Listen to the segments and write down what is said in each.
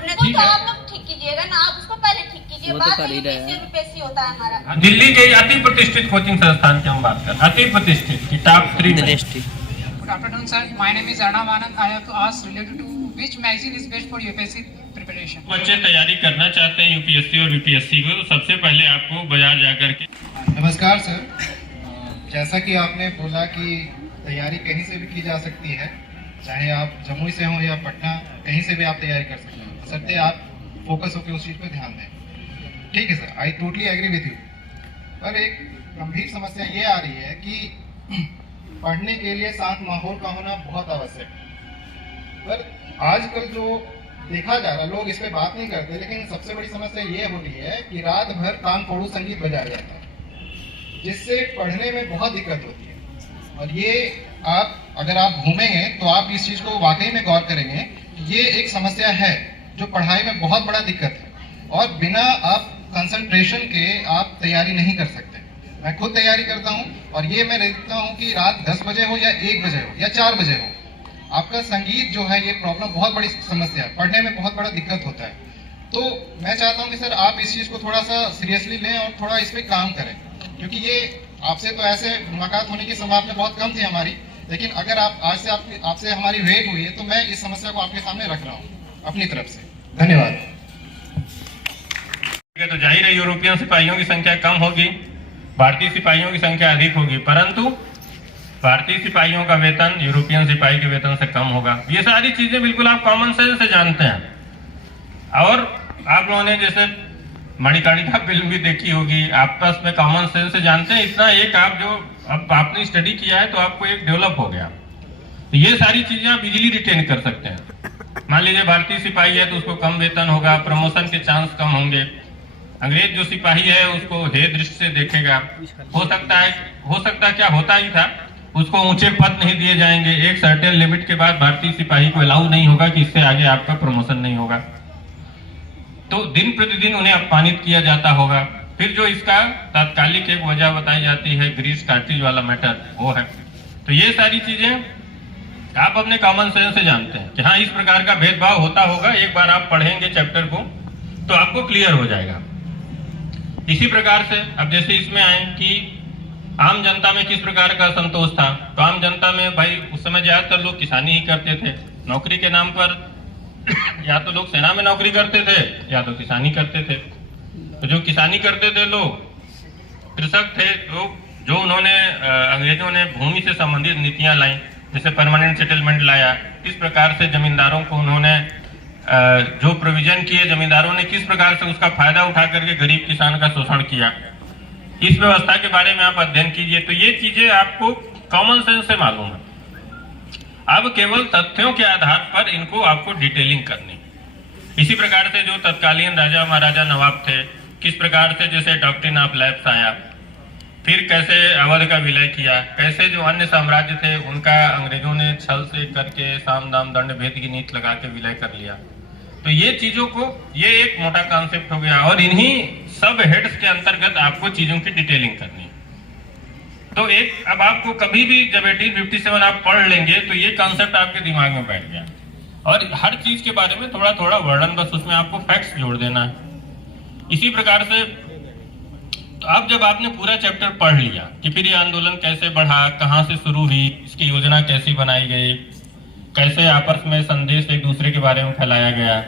ने तो आप लोग ठीक कीजिएगा ना, आप उसको पहले ठीक कीजिए, बाद में यूपीएससी होता है हमारा। दिल्ली के अति प्रतिष्ठित कोचिंग संस्थान की हम बात कर, अति प्रतिष्ठित की टॉप 3 में। Good afternoon, sir. My name is Arnav Anand. I have to ask related to which magazine is best for UPSC preparation. बच्चे तैयारी करना चाहते हैं यूपीएससी और बीपीएससी को, तो सबसे पहले आपको बाजार जाकर के। नमस्कार सर, जैसा कि आपने बोला कि तैयारी कहीं से भी की जा सकती है, चाहे आप जमुई से हों या पटना, कहीं से भी आप तैयारी कर सकते हैं, बशर्ते आप फोकस होकर उस चीज़ पर ध्यान दें। ठीक है sir, I totally agree with you. पर एक गंभीर समस्या ये आ रही है कि पढ़ने के लिए शांत माहौल का होना बहुत आवश्यक है। पर आजकल जो देखा जा रहा है, लोग इस पे बात नहीं करते, लेकिन सबसे बड़ी समस्या ये हो रही है कि रात भर कान फोड़ू संगीत बजाया जाता है, जिससे पढ़ने में बहुत दिक्कत होती है। और ये आप अगर आप घूमेंगे तो आप इस चीज़ को वाकई में गौर करेंगे, ये एक समस्या है जो पढ़ाई में बहुत बड़ा दिक्कत है, और बिना आप कंसंट्रेशन के आप तैयारी नहीं कर सकते। मैं खुद तैयारी करता हूं, और ये मैं देखता हूं कि रात 10 बजे हो या 1 बजे हो या 4 बजे हो, आपका संगीत जो है, ये प्रॉब्लम बहुत बड़ी समस्या है, पढ़ने में बहुत बड़ा दिक्कत होता है। तो मैं चाहता हूं कि सर आप इस चीज़ को थोड़ा सा सीरियसली लें और थोड़ा इस पर काम करें, क्योंकि ये आपसे तो ऐसे मुलाकात होने की संभावना बहुत कम थी हमारी, लेकिन अगर आप आज से आपसे हमारी वेट हुई है, तो मैं इस समस्या को आपके सामने रख रहा हूँ अपनी तरफ से। धन्यवाद। तो जाहिर है यूरोपियन सिपाहियों की संख्या कम होगी, भारतीय सिपाहियों की संख्या अधिक होगी, परंतु भारतीय सिपाहियों का वेतन यूरोपियन सिपाही के वेतन से कम होगा। ये सारी चीजें बिल्कुल आप कॉमन सेंस से जानते हैं। और आप लोगों ने जैसे मणिकर्णिका फिल्म भी देखी होगी, आपस में कॉमन सेंस से जानते हैं। इतना एक आप जो अब आपने स्टडी किया है तो आपको एक डेवलप हो गया, तो ये सारी चीजें आप इजीली रिटेन कर सकते हैं। मान लीजिए भारतीय सिपाही है तो उसको कम वेतन होगा, प्रमोशन के चांस कम होंगे। अंग्रेज जो सिपाही है उसको हे दृष्टि से देखेगा, हो सकता क्या होता ही था, उसको ऊंचे पद नहीं दिए जाएंगे। एक सर्टेन लिमिट के बाद भारतीय सिपाही को अलाउ नहीं होगा कि इससे आगे आपका प्रमोशन नहीं होगा, तो दिन प्रतिदिन उन्हें अपमानित किया जाता होगा। फिर जो इसका तात्कालिक एक वजह बताई जाती है, ग्रीस कार्टिज वाला मैटर, वो है। तो ये सारी चीजें आप अपने कॉमन सेंस से जानते हैं कि हाँ इस प्रकार का भेदभाव होता होगा। एक बार आप पढ़ेंगे चैप्टर को तो आपको क्लियर हो जाएगा। इसी प्रकार से अब जैसे इसमें आए कि आम जनता में किस प्रकार का असंतोष था, तो आम जनता में भाई उस समय ज्यादातर लोग किसानी ही करते थे। नौकरी के नाम पर या तो लोग सेना में नौकरी करते थे या तो किसानी करते थे। तो जो किसानी करते थे लोग कृषक थे, तो जो उन्होंने अंग्रेजों ने भूमि से संबंधित नीतियां लाई, जैसे परमानेंट सेटलमेंट लाया, किस प्रकार से जमींदारों को उन्होंने जो प्रोविजन किए, जमींदारों ने किस प्रकार से उसका फायदा उठा करके गरीब किसान का शोषण किया, इस व्यवस्था के बारे में आप अध्ययन कीजिए। तो ये चीजें आपको कॉमन सेंस से मालूम है। अब केवल तथ्यों के आधार पर इनको आपको डिटेलिंग करनी। इसी प्रकार से जो तत्कालीन राजा महाराजा नवाब थे, किस प्रकार से जैसे डॉक्ट्रिन ऑफ लैप्स आया, फिर कैसे अवध का विलय किया, कैसे जो अन्य साम्राज्य थे उनका अंग्रेजों ने छल से करके साम दाम दंड भेद की नीति लगा के विलय कर लिया। तो ये चीजों को, ये एक मोटा कॉन्सेप्ट हो गया, और इन्हीं सब हेड्स के अंतर्गत आपको चीजों की डिटेलिंग करनी है। तो एक अब आपको कभी भी जब 1857 आप पढ़ लेंगे तो ये कॉन्सेप्ट आपके दिमाग में बैठ गया, और हर चीज के बारे में थोड़ा थोड़ा वर्णन, बस उसमें आपको फैक्ट्स जोड़ देना है। इसी प्रकार से तो अब जब आपने पूरा चैप्टर पढ़ लिया कि फिर ये आंदोलन कैसे बढ़ा, कहाँ से शुरू हुई, इसकी योजना कैसी बनाई गई, कैसे आपस में संदेश एक दूसरे के बारे में फैलाया गया,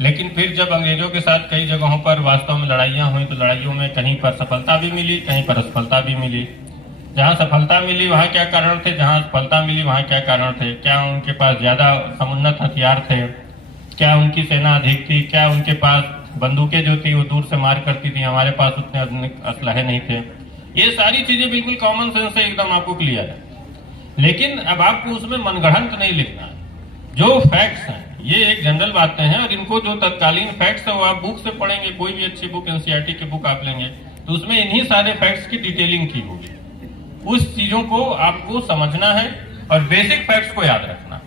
लेकिन फिर जब अंग्रेजों के साथ कई जगहों पर वास्तव में लड़ाइयाँ हुई, तो लड़ाइयों में कहीं पर सफलता भी मिली, कहीं पर असफलता भी मिली। जहाँ सफलता मिली वहाँ क्या कारण थे, जहाँ असफलता मिली वहाँ क्या कारण थे, क्या उनके पास ज्यादा समुन्नत हथियार थे, क्या उनकी सेना अधिक थी, क्या उनके पास बंदूकें जो थी वो दूर से मार करती थी, हमारे पास उतने आधुनिक असलहे नहीं थे। ये सारी चीजें बिल्कुल कॉमन सेंस से एकदम आपको क्लियर है, लेकिन अब आपको उसमें मनगढ़ंत नहीं लिखना है। जो फैक्ट्स हैं ये एक जनरल बातें हैं, और इनको जो तत्कालीन फैक्ट्स है वो आप बुक से पढ़ेंगे, कोई भी अच्छी बुक एनसीईआरटी की बुक आप लेंगे तो उसमें इन्हीं सारे फैक्ट्स की डिटेलिंग की होगी। उस चीजों को आपको समझना है और बेसिक फैक्ट्स को याद रखना।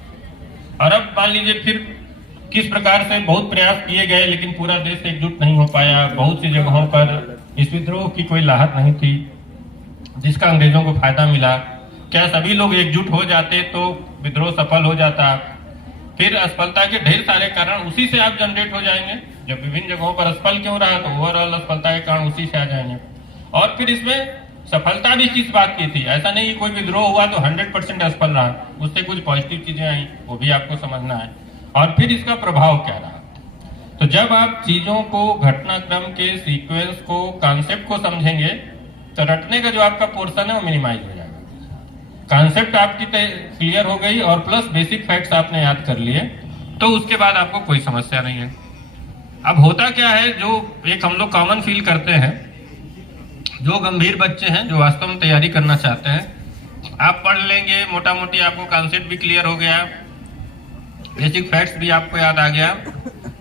और अब मान लीजिए फिर किस प्रकार से बहुत प्रयास किए गए लेकिन पूरा देश एकजुट नहीं हो पाया, बहुत सी जगहों पर इस विद्रोह की कोई लाहत नहीं थी जिसका अंग्रेजों को फायदा मिला। क्या सभी लोग एकजुट हो जाते तो विद्रोह सफल हो जाता? फिर असफलता के ढेर सारे कारण उसी से आप जनरेट हो जाएंगे। जब विभिन्न जगहों पर असफल क्यों रहा तो ओवरऑल असफलता के कारण उसी से आ जाएंगे। और फिर इसमें सफलता भी किस बात की थी, ऐसा नहीं कि कोई विद्रोह हुआ तो 100% असफल रहा, उससे कुछ पॉजिटिव चीजें आई, वो भी आपको समझना है। और फिर इसका प्रभाव क्या रहा। तो जब आप चीजों को, घटनाक्रम के सीक्वेंस को, कॉन्सेप्ट को समझेंगे तो रटने का जो आपका पोर्शन है वो मिनिमाइज हो जाएगा। कॉन्सेप्ट आपकी क्लियर हो गई और प्लस बेसिक फैक्ट्स आपने याद कर लिए, तो उसके बाद आपको कोई समस्या नहीं है। अब होता क्या है, जो एक हम लोग कॉमन फील करते हैं, जो गंभीर बच्चे हैं जो वास्तव में तैयारी करना चाहते हैं, आप पढ़ लेंगे, मोटा मोटी आपको कॉन्सेप्ट भी क्लियर हो गया, बेसिक फैक्ट्स भी आपको याद आ गया,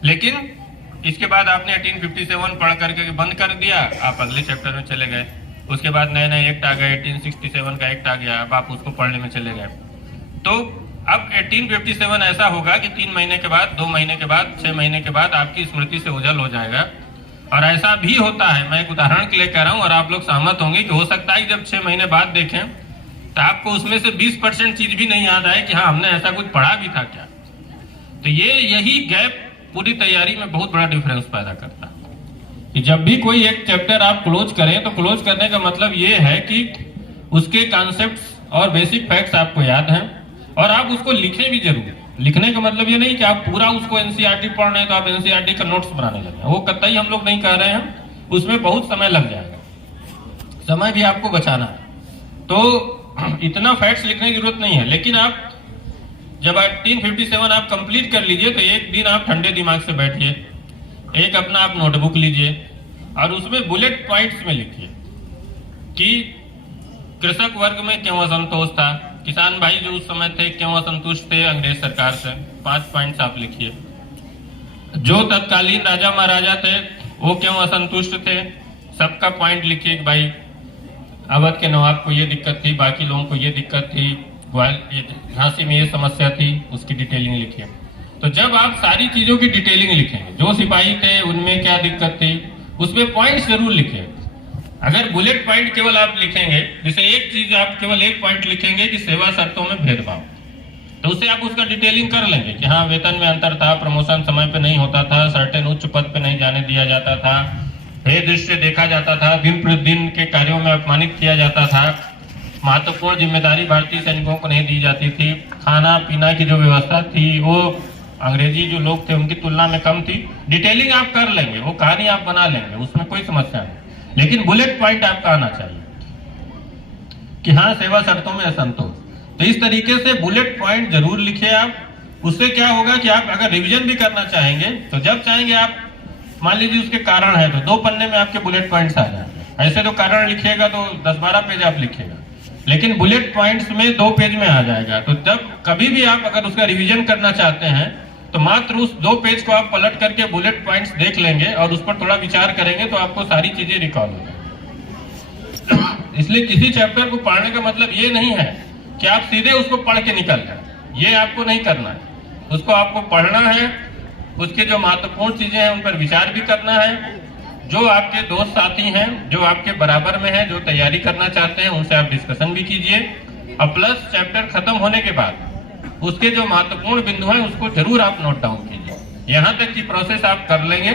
लेकिन इसके बाद आपने 1857 पढ़ करके बंद कर दिया, आप अगले चैप्टर में चले गए। उसके बाद नए नए एक्ट आ गए, 1867 का एक्ट आ गया, अब आप उसको पढ़ने में चले गए। तो अब 1857 ऐसा होगा कि 3 महीने के बाद, 2 महीने के बाद, 6 महीने के बाद आपकी स्मृति से ओझल हो जाएगा। और ऐसा भी होता है, मैं एक उदाहरण के लिए कह रहा हूं और आप लोग सहमत होंगे कि हो सकता है जब 6 महीने बाद देखें तो आपको उसमें से 20% चीज भी नहीं याद आए कि हाँ हमने ऐसा कुछ पढ़ा भी था क्या। तो यही गैप पूरी तैयारी में बहुत बड़ा डिफरेंस पैदा करता है कि जब भी कोई एक चैप्टर आप क्लोज करें तो क्लोज करने का मतलब ये है कि उसके कॉन्सेप्ट्स और बेसिक फैक्ट्स आपको याद हैं और आप उसको लिखें भी जरूर। लिखने का मतलब ये नहीं कि आप पूरा उसको एनसीईआरटी पढ़ रहे हैं तो आप एनसीईआरटी का नोट्स बनाने लगे, वो कतई हम लोग नहीं कह रहे हैं, उसमें बहुत समय लग जाएगा, समय भी आपको बचाना है। तो इतना फैक्ट्स लिखने की जरूरत नहीं है, लेकिन आप जब 1857 आप कंप्लीट कर लीजिए तो एक दिन आप ठंडे दिमाग से बैठिए, एक अपना आप नोटबुक लीजिए और उसमें बुलेट पॉइंट्स में लिखिए कि कृषक वर्ग में क्यों असंतोष था, किसान भाई जो उस समय थे क्यों असंतुष्ट थे अंग्रेज सरकार से, 5 पॉइंट्स आप लिखिए। जो तत्कालीन राजा महाराजा थे वो क्यों असंतुष्ट थे, सबका पॉइंट लिखिए कि भाई अवध के नवाब को ये दिक्कत थी, बाकी लोगों को ये दिक्कत थी, झांसी में ये समस्या थी, उसकी डिटेलिंग लिखिए। तो जब आप सारी चीजों की डिटेलिंग लिखेंगे, जो सिपाही थे उनमें क्या दिक्कत थी, उसमें पॉइंट्स जरूर लिखें। अगर बुलेट पॉइंट केवल आप लिखेंगे, जैसे एक चीज आप केवल एक पॉइंट लिखेंगे कि सेवा शर्तों में भेदभाव, तो उससे आप उसका डिटेलिंग कर लेंगे कि हाँ वेतन में अंतर था, प्रमोशन समय पे नहीं होता था, सर्टेन उच्च पद पे नहीं जाने दिया जाता था, भेद दृष्टि देखा जाता था, दिन प्रतिदिन के कार्यों में अपमानित किया जाता था, महत्वपूर्ण जिम्मेदारी भारतीय सैनिकों को नहीं दी जाती थी, खाना पीना की जो व्यवस्था थी वो अंग्रेजी जो लोग थे उनकी तुलना में कम थी। डिटेलिंग आप कर लेंगे, वो कहानी आप बना लेंगे, उसमें कोई समस्या नहीं, लेकिन बुलेट पॉइंट आपका आना चाहिए कि हाँ सेवा शर्तों में असंतोष। तो इस तरीके से बुलेट पॉइंट जरूर लिखिए आप। उससे क्या होगा कि आप अगर रिवीजन भी करना चाहेंगे तो जब चाहेंगे आप, मान लीजिए उसके कारण है तो 2 पन्ने में आपके बुलेट पॉइंट्स आ जाएंगे। ऐसे तो कारण लिखिएगा तो 10-12 पेज आप लिखिएगा, लेकिन बुलेट पॉइंट्स में 2 पेज में आ जाएगा। तो जब कभी भी आप अगर उसका रिवीजन करना चाहते हैं तो मात्र उस 2 पेज को आप पलट करके बुलेट पॉइंट्स देख लेंगे और उस पर थोड़ा विचार करेंगे तो आपको सारी चीजें रिकॉल हो जाएंगी। इसलिए किसी चैप्टर को पढ़ने का मतलब ये नहीं है कि आप सीधे उसको पढ़ के निकल जाए, ये आपको नहीं करना है। उसको आपको पढ़ना है, उसके जो महत्वपूर्ण चीजें हैं उन पर विचार भी करना है। जो आपके दोस्त साथी हैं, जो आपके बराबर में हैं, जो तैयारी करना चाहते हैं, उनसे आप डिस्कशन भी कीजिए। और प्लस चैप्टर खत्म होने के बाद उसके जो महत्वपूर्ण बिंदु हैं उसको जरूर आप नोट डाउन कीजिए। यहाँ तक की प्रोसेस आप कर लेंगे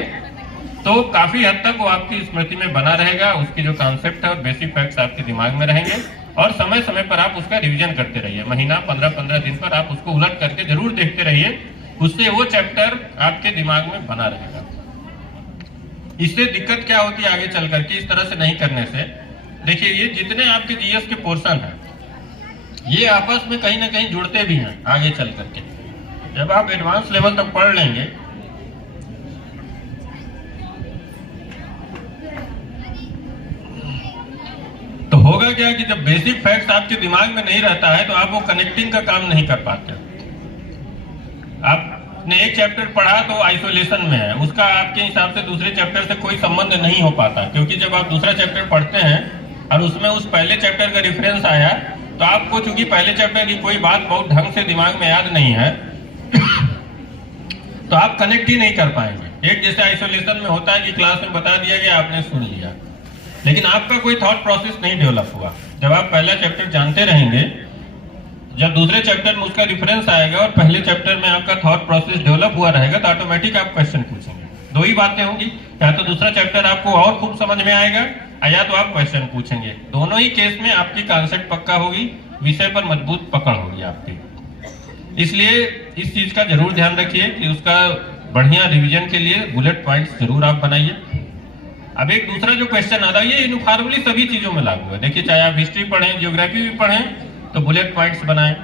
तो काफी हद तक वो आपकी स्मृति में बना रहेगा, उसकी जो कॉन्सेप्ट है और बेसिक फैक्ट्स आपके दिमाग में रहेंगे। और समय समय पर आप उसका रिवीजन करते रहिए, महीना 15-15 दिन पर आप उसको उलट करके जरूर देखते रहिए, उससे वो चैप्टर आपके दिमाग में बना रहेगा। इससे दिक्कत क्या होती है आगे चल करके इस तरह से नहीं करने से, देखिए ये जितने आपके जीएस के पोर्शन हैं ये आपस में कहीं ना कहीं जुड़ते भी हैं आगे चल करके। जब आप एडवांस लेवल तक पढ़ लेंगे तो होगा क्या कि जब बेसिक फैक्ट्स आपके दिमाग में नहीं रहता है तो आप वो कनेक्टिंग का काम नहीं कर पाते। आपने एक चैप्टर पढ़ा तो आइसोलेशन में है, उसका आपके हिसाब से दूसरे चैप्टर से कोई संबंध नहीं हो पाता, क्योंकि जब आप दूसरा चैप्टर पढ़ते हैं और उसमें उस पहले चैप्टर का रेफरेंस आया तो आपको चूंकि पहले चैप्टर की कोई बात बहुत ढंग से दिमाग में याद नहीं है तो आप कनेक्ट ही नहीं कर पाएंगे। एक जैसे आइसोलेशन में होता है कि क्लास में बता दिया गया, आपने सुन लिया, लेकिन आपका कोई थॉट प्रोसेस नहीं डेवलप हुआ। जब आप पहला चैप्टर जानते रहेंगे जब दूसरे चैप्टर में उसका रिफरेंस आएगा और पहले चैप्टर में आपका थॉट प्रोसेस डेवलप हुआ रहेगा तो ऑटोमेटिक आप क्वेश्चन पूछेंगे। दो ही बातें होंगी, या तो दूसरा चैप्टर आपको और खूब समझ में आएगा या तो आप क्वेश्चन पूछेंगे। दोनों ही केस में आपकी कॉन्सेप्ट पक्का होगी, विषय पर मजबूत पकड़ होगी आपकी। इसलिए इस चीज का जरूर ध्यान रखिए कि उसका बढ़िया रिवीजन के लिए बुलेट पॉइंट्स जरूर आप बनाइए। अब एक दूसरा जो क्वेश्चन आता है ये यूनिफॉर्मली सभी चीजों में लागू है। देखिए, चाहे आप हिस्ट्री पढ़ें, ज्योग्राफी भी पढ़ें तो बुलेट पॉइंट्स बनाएं।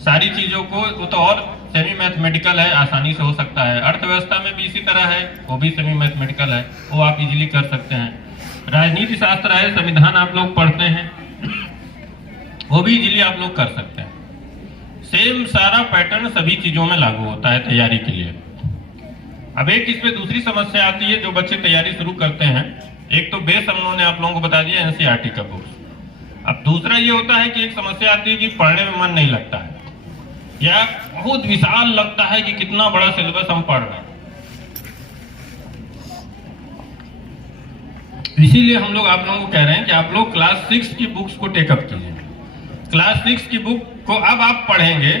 सारी चीजों को, वो तो और सेमी मैथमेटिकल है, आसानी से हो सकता है। अर्थव्यवस्था में भी इसी तरह है, वो भी सेमी मैथमेटिकल है, वो आप इजीली कर सकते हैं। राजनीति शास्त्र है, संविधान आप लोग पढ़ते हैं, वो भी इजीली आप लोग कर सकते हैं। सेम सारा पैटर्न सभी चीजों में लागू होता है तैयारी के लिए। अब एक इसमें दूसरी समस्या आती है जो बच्चे तैयारी शुरू करते हैं। एक तो बेस हम लोगों ने आप लोगों को बता दिया एनसीईआरटी का बुक्स। अब दूसरा ये होता है कि एक समस्या आती है कि पढ़ने में मन नहीं लगता है, या बहुत विशाल लगता है कि कितना बड़ा सिलेबस हम पढ़ रहे हैं। इसीलिए हम लोग आप लोगों को कह रहे हैं कि आप लोग क्लास 6 की बुक्स को टेकअप कीजिए। क्लास 6 की बुक को अब आप पढ़ेंगे,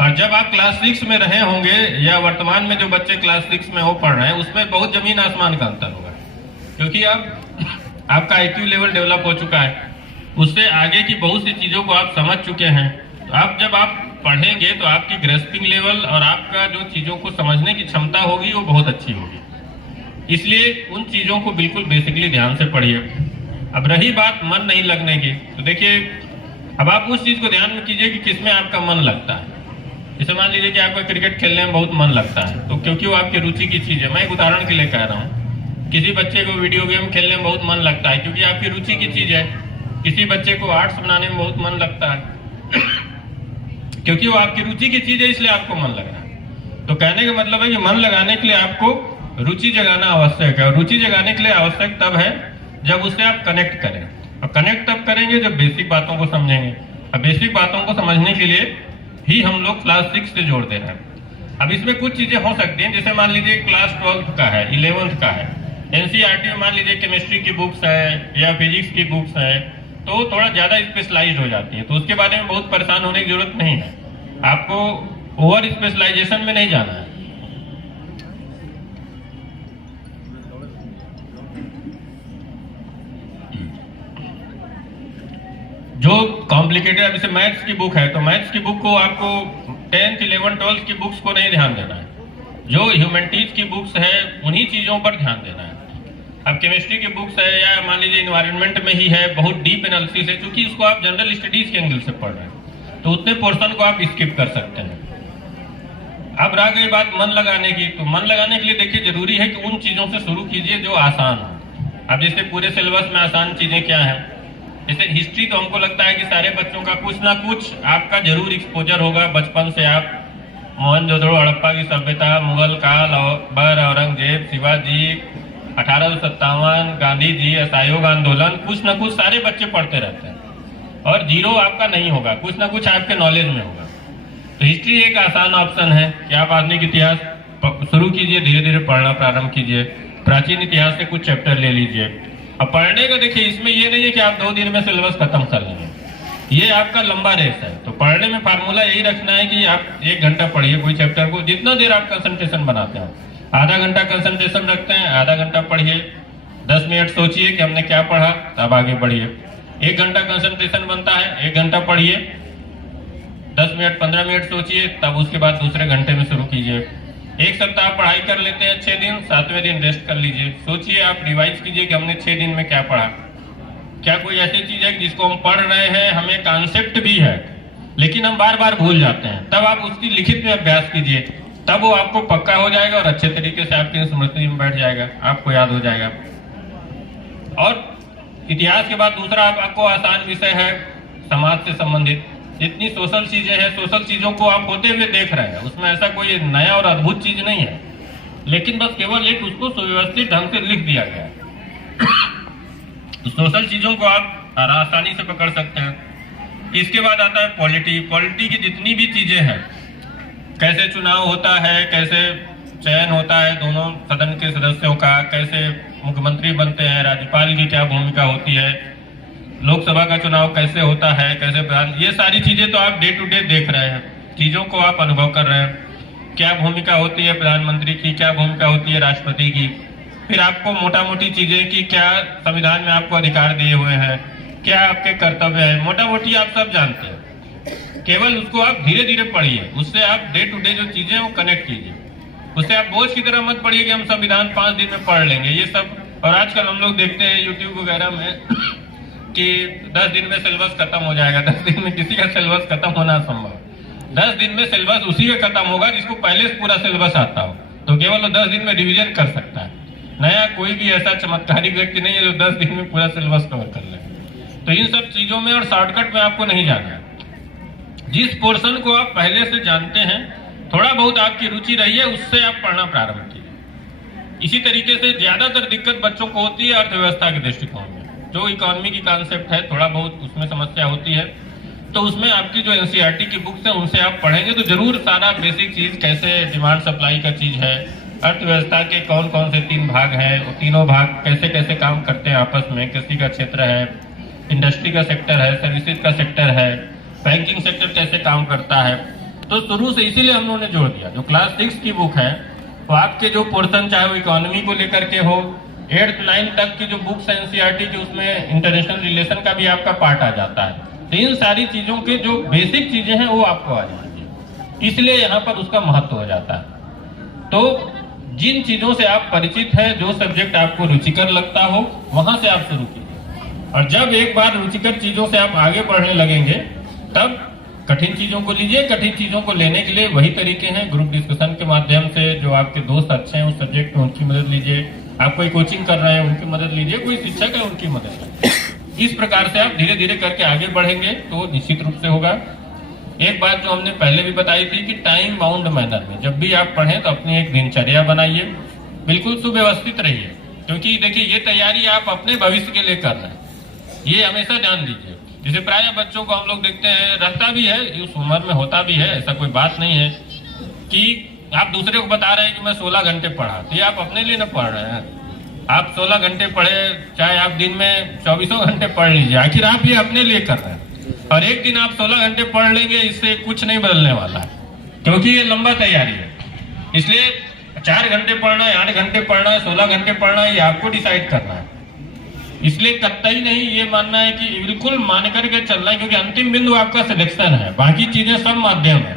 और जब आप क्लास 6 में रहे होंगे या वर्तमान में जो बच्चे क्लास 6 में वो पढ़ रहे हैं उसमें बहुत जमीन आसमान का अंतर होगा, क्योंकि अब आपका IQ लेवल डेवलप हो चुका है, उससे आगे की बहुत सी चीजों को आप समझ चुके हैं। तो अब जब आप पढ़ेंगे तो आपकी ग्रेस्पिंग लेवल और आपका जो चीजों को समझने की क्षमता होगी वो बहुत अच्छी होगी। इसलिए उन चीजों को बिल्कुल बेसिकली ध्यान से पढ़िए। अब रही बात मन नहीं लगने की, तो देखिए अब आप उस चीज को ध्यान में कीजिए कि किसमें आपका मन लगता है। जैसे मान लीजिए कि आपका क्रिकेट खेलने में बहुत मन लगता है, तो क्योंकि वो आपकी रुचि की चीज है। मैं एक उदाहरण के लिए कह रहा हूँ, किसी बच्चे को वीडियो गेम खेलने में बहुत मन लगता है क्योंकि आपकी रुचि की चीज है। किसी बच्चे को आर्ट्स बनाने में बहुत मन लगता है क्योंकि वो आपकी रुचि की चीज है, इसलिए आपको मन लग रहा है। तो कहने का मतलब है कि मन लगाने के लिए आपको रुचि जगाना आवश्यक है, और रुचि जगाने के लिए आवश्यक तब है जब उससे आप कनेक्ट करें। और कनेक्ट तब करेंगे जब बेसिक बातों को समझेंगे। अब बेसिक बातों को समझने के लिए ही हम लोग क्लास 6 से जोड़ दे रहे हैं। अब इसमें कुछ चीजें हो सकती हैं, जैसे मान लीजिए क्लास 12 का है, 11th का है, एनसीईआरटी में मान लीजिए केमिस्ट्री की बुक्स है या फिजिक्स की बुक्स है, तो थोड़ा ज्यादा स्पेशलाइज्ड हो जाती है। तो उसके बारे में बहुत परेशान होने की जरूरत नहीं है, आपको ओवर स्पेशलाइजेशन में नहीं जाना है। जो कॉम्प्लिकेटेड, अब जैसे मैथ्स की बुक है तो मैथ्स की बुक को आपको 10th, 11th, 12th की बुक्स को नहीं ध्यान देना है। जो ह्यूमैनिटीज की बुक्स है उन्हीं चीजों पर ध्यान देना है। अब केमिस्ट्री की बुक्स है या मान लीजिए इन्वायरमेंट में ही है, बहुत डीप एनालिसिस है, क्योंकि इसको आप जनरल स्टडीज के एंगल से पढ़ रहे हैं तो उतने पोर्शन को आप स्किप कर सकते हैं। अब रह गई बात मन लगाने की, तो मन लगाने के लिए देखिए जरूरी है कि उन चीजों से शुरू कीजिए जो आसान हो। अब जैसे पूरे सिलेबस में आसान चीजें क्या है, जैसे हिस्ट्री तो हमको लगता है कि सारे बच्चों का कुछ ना कुछ आपका जरूर एक्सपोजर होगा। बचपन से आप मोहनजोदड़ो, हड़प्पा की सभ्यता, मुगल काल, अकबर, औरंगजेब, शिवाजी, 1857, गांधी जी, असहयोग आंदोलन, कुछ ना कुछ सारे बच्चे पढ़ते रहते हैं, और जीरो आपका नहीं होगा, कुछ ना कुछ आपके नॉलेज में होगा। तो हिस्ट्री एक आसान ऑप्शन है कि आप आधुनिक इतिहास शुरू कीजिए, धीरे धीरे पढ़ना प्रारंभ कीजिए, प्राचीन इतिहास के कुछ चैप्टर ले लीजिए। अब पढ़ने का देखिए इसमें ये नहीं है कि आप 2 दिन में सिलेबस खत्म कर लेंगे, ये आपका लंबा रेस है। तो पढ़ने में फार्मूला यही रखना है कि आप 1 घंटा पढ़िए कोई चैप्टर को, जितना देर आप कंसंट्रेशन बनाते हो। आधा घंटा कंसंट्रेशन रखते हैं, आधा घंटा पढ़िए, 10 मिनट सोचिए कि हमने क्या पढ़ा, तब आगे बढ़िए। 1 घंटा कंसंट्रेशन बनता है, 1 घंटा पढ़िए, 10 मिनट 15 मिनट सोचिए, तब उसके बाद दूसरे घंटे में शुरू कीजिए। 1 सप्ताह पढ़ाई कर लेते हैं 6 दिन, 7वें दिन रेस्ट कर लीजिए। सोचिए, आप रिवाइज कीजिए कि हमने 6 दिन में क्या पढ़ा। क्या कोई ऐसी चीज है जिसको हम पढ़ रहे हैं, हमें कॉन्सेप्ट भी है लेकिन हम बार बार भूल जाते हैं, तब आप उसकी लिखित में अभ्यास कीजिए, तब वो आपको पक्का हो जाएगा और अच्छे तरीके से आपकी स्मृति में बैठ जाएगा, आपको याद हो जाएगा। और इतिहास के बाद दूसरा आपको आसान विषय है समाज से संबंधित। जितनी सोशल चीजें हैं, सोशल चीजों को आप होते हुए देख रहे हैं, उसमें ऐसा कोई नया और अद्भुत चीज नहीं है, लेकिन बस केवल एक उसको सुव्यवस्थित ढंग से लिख दिया गया है। तो सोशल चीजों को आप आसानी से पकड़ सकते हैं। इसके बाद आता है पॉलिटी। पॉलिटी की जितनी भी चीजें हैं, कैसे चुनाव होता है, कैसे चयन होता है दोनों सदन के सदस्यों का, कैसे मुख्यमंत्री बनते हैं, राज्यपाल की क्या भूमिका होती है, लोकसभा का चुनाव कैसे होता है, कैसे प्रधान, ये सारी चीजें तो आप डे टू डे देख रहे हैं, चीजों को आप अनुभव कर रहे हैं, क्या भूमिका होती है प्रधानमंत्री की, क्या भूमिका होती है राष्ट्रपति की, फिर आपको मोटा मोटी चीजें कि क्या संविधान में आपको अधिकार दिए हुए हैं, क्या आपके कर्तव्य है, मोटा मोटी आप सब जानते हैं। केवल उसको आप धीरे धीरे पढ़िए, उससे आप डे टू डे जो चीजें वो कनेक्ट कीजिए, उससे आप बोझ की तरह मत पढ़िए कि हम संविधान 5 दिन में पढ़ लेंगे ये सब। और आजकल हम लोग देखते हैं यूट्यूब वगैरह में कि 10 दिन में सिलेबस खत्म हो जाएगा। 10 दिन में किसी का सिलेबस खत्म होना असंभव। 10 दिन में सिलेबस उसी का खत्म होगा जिसको पहले से पूरा सिलेबस आता हो, तो केवल वो 10 दिन में रिवीजन कर सकता है। नया कोई भी ऐसा चमत्कारिक व्यक्ति नहीं है जो 10 दिन में पूरा सिलेबस कवर कर ले। तो इन सब चीजों में और शॉर्टकट में आपको नहीं जाना है। जिस पोर्शन को आप पहले से जानते हैं, थोड़ा बहुत आपकी रुचि रही है, उससे आप पढ़ना प्रारंभ कीजिए। इसी तरीके से ज्यादातर दिक्कत बच्चों को होती है अर्थव्यवस्था के दृष्टिकोण में। जो इकोनॉमी की कॉन्सेप्ट है, थोड़ा बहुत उसमें समस्या होती है, तो उसमें आपकी जो एनसीईआरटी की बुक्स है उनसे आप पढ़ेंगे तो जरूर सारा बेसिक चीज, कैसे डिमांड सप्लाई का चीज है, अर्थव्यवस्था के कौन कौन से 3 भाग हैं, वो तीनों भाग कैसे कैसे काम करते हैं आपस में, कृषि का क्षेत्र है, इंडस्ट्री का सेक्टर है, सर्विसेज का सेक्टर है, बैंकिंग सेक्टर कैसे काम करता है। तो शुरू से इसीलिए हम लोगों ने जोड़ दिया। जो क्लास 6 की बुक है तो आपके जो पोर्शन चाहे वो इकोनॉमी को लेकर के हो, 8th 9th तक की जो बुक्स है एनसीईआरटी की, उसमें इंटरनेशनल रिलेशन का भी आपका पार्ट आ जाता है। तो इन सारी चीजों के जो बेसिक चीजें हैं वो आपको आ जाएंगी, इसलिए यहाँ पर उसका महत्व हो जाता है। तो जिन चीजों से आप परिचित हैं, जो सब्जेक्ट आपको रुचिकर लगता हो, वहां से आप शुरू कीजिए। और जब एक बार रुचिकर चीजों से आप आगे बढ़ने लगेंगे, तब कठिन चीजों को लीजिए। कठिन चीजों को लेने के लिए वही तरीके हैं, ग्रुप डिस्कशन के माध्यम से, जो आपके दोस्त अच्छे हैं उस सब्जेक्ट में उनकी मदद लीजिए, आप कोई कोचिंग कर रहे हैं उनकी मदद लीजिए, कोई शिक्षक है उनकी मदद लीजिए। इस प्रकार से आप धीरे धीरे करके आगे बढ़ेंगे तो निश्चित रूप से होगा। एक बात जो हमने पहले भी बताई थी कि टाइम बाउंड मैनर में जब भी आप पढ़ें तो अपनी एक दिनचर्या बनाइए, बिल्कुल सुव्यवस्थित रहिए, क्योंकि देखिए ये तैयारी आप अपने भविष्य के लिए कर रहे हैं, ये हमेशा ध्यान दीजिए। जैसे प्राय बच्चों को हम लोग देखते हैं, रहता भी है, उस उम्र में होता भी है, ऐसा कोई बात नहीं है कि आप दूसरे को बता रहे हैं कि मैं 16 घंटे पढ़ा, तो ये आप अपने लिए न पढ़ रहे हैं। आप 16 घंटे पढ़े, चाहे आप दिन में 24 घंटे पढ़ लीजिए, आखिर आप ये अपने लिए कर रहे हैं। और एक दिन आप 16 घंटे पढ़ लेंगे, इससे कुछ नहीं बदलने वाला है, क्योंकि ये लंबा तैयारी है। इसलिए 4 घंटे पढ़ना है, 8 घंटे पढ़ना है, 16 घंटे पढ़ना है, ये आपको डिसाइड करना है। इसलिए कतई नहीं ये मानना है कि बिल्कुल मान करके चलना है, क्योंकि अंतिम बिंदु आपका सिलेक्शन है, बाकी चीजें सब माध्यम है।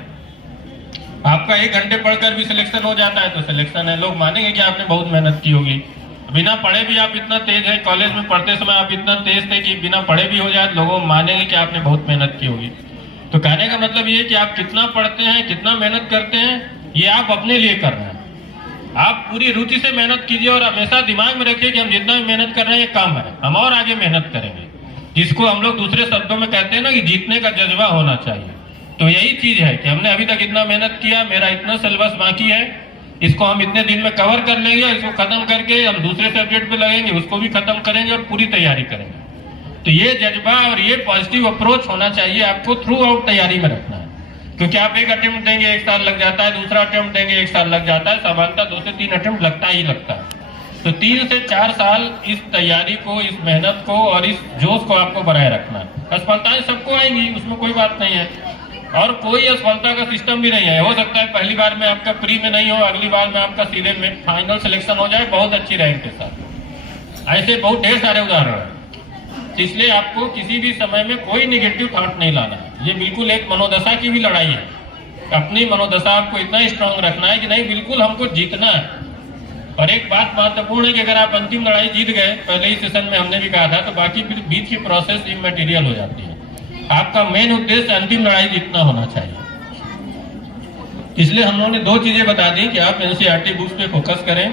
आपका 1 घंटे पढ़कर भी सिलेक्शन हो जाता है तो सिलेक्शन है, लोग मानेंगे कि आपने बहुत मेहनत की होगी। बिना पढ़े भी आप इतना तेज है, कॉलेज में पढ़ते समय आप इतना तेज थे कि बिना पढ़े भी हो जाए, लोगों मानेंगे कि आपने बहुत मेहनत की होगी। तो कहने का मतलब ये कि आप कितना पढ़ते हैं, कितना मेहनत करते हैं, ये आप अपने लिए कर रहे हैं। आप पूरी रुचि से मेहनत कीजिए और हमेशा दिमाग में रखिए कि हम जितना भी मेहनत कर रहे हैं ये काम है, हम और आगे मेहनत करेंगे। जिसको हम लोग दूसरे शब्दों में कहते हैं ना कि जीतने का जज्बा होना चाहिए। तो यही चीज है कि हमने अभी तक इतना मेहनत किया, मेरा इतना सिलेबस बाकी है, इसको हम इतने दिन में कवर कर लेंगे, इसको खत्म करके हम दूसरे सब्जेक्ट पे लगेंगे, उसको भी खत्म करेंगे और पूरी तैयारी करेंगे। तो ये जज्बा और ये पॉजिटिव अप्रोच होना चाहिए, आपको थ्रू आउट तैयारी में रखना है। क्योंकि आप एक अटेम्प्ट देंगे 1 साल लग जाता है, दूसरा अटेम्प्ट देंगे 1 साल लग जाता है, सामान्यतः 2 से 3 अटेम्प्ट लगता ही लगता है। तो 3 से 4 साल इस तैयारी को, इस मेहनत को और इस जोश को आपको बनाए रखना है। असफलताएं सबको आएंगी, उसमें कोई बात नहीं है, और कोई असफलता का सिस्टम भी नहीं है। हो सकता है पहली बार में आपका प्री में नहीं हो, अगली बार में आपका सीधे में फाइनल सिलेक्शन हो जाए बहुत अच्छी रैंक के साथ। ऐसे बहुत ढेर सारे उदाहरण हैं। इसलिए आपको किसी भी समय में कोई निगेटिव थॉट नहीं लाना है। ये बिल्कुल एक मनोदशा की भी लड़ाई है। अपनी मनोदशा आपको इतना स्ट्रांग रखना है कि नहीं, बिल्कुल हमको जीतना है। और एक बात महत्वपूर्ण है कि अगर आप अंतिम लड़ाई जीत गए, पहले ही सेशन में हमने भी कहा था, तो बाकी फिर बीच की प्रोसेस इमैटेरियल हो जाती है। आपका मेन उद्देश्य अंतिम लड़ाई जीतना होना चाहिए। इसलिए हम लोगों ने 2 चीजें बता दी कि आप एनसीईआरटी बुक्स पे फोकस करें,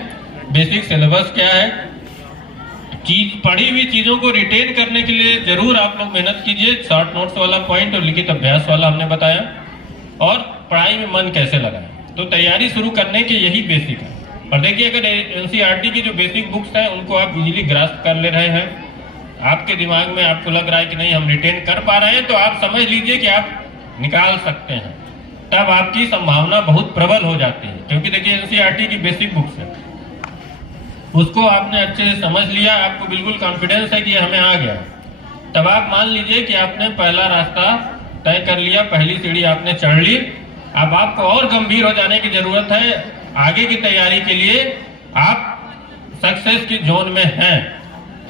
बेसिक सिलेबस क्या है, पढ़ी हुई चीजों को रिटेन करने के लिए जरूर आप लोग मेहनत कीजिए। शॉर्ट नोट्स वाला पॉइंट और लिखित अभ्यास वाला हमने बताया, और पढ़ाई में मन कैसे लगाएं। तो तैयारी शुरू करने के यही बेसिक है। और देखिए, अगर एनसीईआरटी की जो बेसिक बुक्स हैं उनको आप इजीली ग्रास्प कर ले रहे हैं, आपके दिमाग में आपको लग रहा है कि नहीं हम रिटेन कर पा रहे हैं, तो आप समझ लीजिए कि आप निकाल सकते हैं। तब आपकी संभावना बहुत प्रबल हो जाती है, क्योंकि देखिए एनसीईआरटी की बेसिक बुक्स है, उसको आपने अच्छे से समझ लिया, आपको बिल्कुल कॉन्फिडेंस है कि हमें आ गया। तब आप मान लीजिए कि आपने पहला रास्ता तय कर लिया, पहली सीढ़ी आपने चढ़ ली। अब आपको और गंभीर हो जाने की जरूरत है। आगे की तैयारी के लिए आप सक्सेस की जोन में हैं।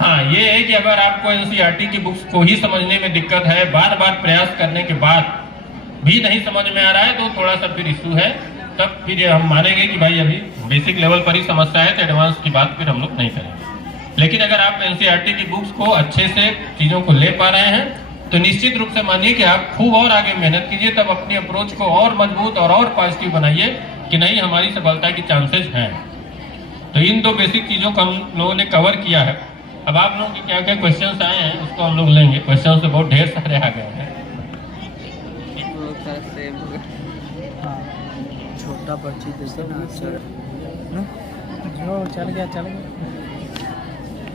हाँ, ये है कि अगर आपको एनसीईआरटी की बुक्स को ही समझने में दिक्कत है, बार बार प्रयास करने के बाद भी नहीं समझ में आ रहा है, तो थोड़ा सा फिर इशू है। तब फिर हम मानेंगे कि भाई अभी बेसिक लेवल पर ही समस्या है, तो एडवांस की बात फिर हम लोग नहीं करेंगे। लेकिन अगर आप एनसीईआरटी की बुक्स को अच्छे से चीजों को ले पा रहे हैं, तो निश्चित रूप से मानिए कि आप खूब और आगे मेहनत कीजिए। तब अपनी अप्रोच को और मजबूत और पॉजिटिव बनाइए कि नहीं, हमारी सफलता की चांसेस हैं। तो इन दो बेसिक चीजों को हम लोगों ने कवर किया है। अब आप लोगों के क्या क्या क्वेश्चंस आए हैं उसको हम लोग लेंगे। क्वेश्चन तो बहुत ढेर सारे आ गए हैं। छोटा पर्ची जैसे ना सर जो चल गया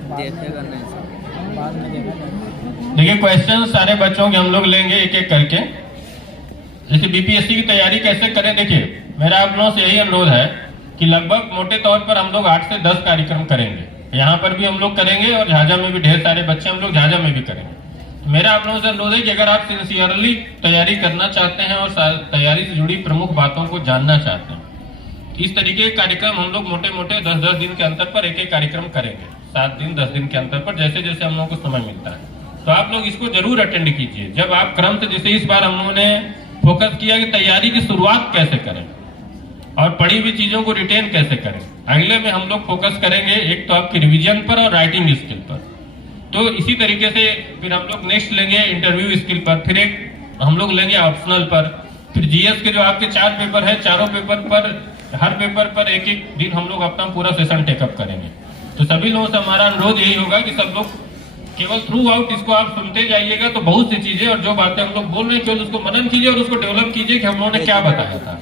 देखेगा नहीं सर, बाद में देखेगा। देखिए, क्वेश्चन सारे बच्चों के हम लोग लेंगे एक एक करके। जैसे बीपीएससी की तैयारी कैसे करें, देखिए मेरा आप लोगों से यही अनुरोध है कि लगभग मोटे तौर पर हम लोग 8 से 10 कार्यक्रम करेंगे। यहाँ पर भी हम लोग करेंगे और झाझा में भी ढेर सारे बच्चे हम लोग झाझा में भी करेंगे। मेरा आप लोगों से अनुरोध है कि अगर आप सिंसियरली तैयारी करना चाहते हैं और तैयारी से जुड़ी प्रमुख बातों को जानना चाहते हैं, इस तरीके के कार्यक्रम हम लोग मोटे मोटे 10-10 दिन के अंतर पर एक एक कार्यक्रम करेंगे। 7 दिन 10 दिन के अंतर पर जैसे जैसे हम लोगों को समय मिलता है। तो आप लोग इसको जरूर अटेंड कीजिए। जब आप क्रम से, जैसे इस बार हम लोगों ने फोकस किया कि तैयारी की शुरुआत कैसे करें और पढ़ी हुई चीजों को रिटेन कैसे करें। अगले में हम लोग फोकस करेंगे एक तो आपकी रिवीजन पर और राइटिंग स्किल पर। तो इसी तरीके से फिर हम लोग नेक्स्ट लेंगे इंटरव्यू स्किल पर, फिर एक हम लोग लेंगे ऑप्शनल पर, फिर जीएस के जो आपके 4 पेपर है, चारों पेपर पर, हर पेपर पर एक एक दिन हम लोग अपना पूरा सेशन टेकअप करेंगे। तो सभी लोगों से हमारा अनुरोध यही होगा कि सब लोग केवल थ्रू आउट इसको आप सुनते जाइएगा, तो बहुत सी चीजें और जो बातें हम लोग बोल रहे हैं केवल उसको मनन कीजिए और उसको डेवलप कीजिए कि हम लोगों ने क्या बताया था।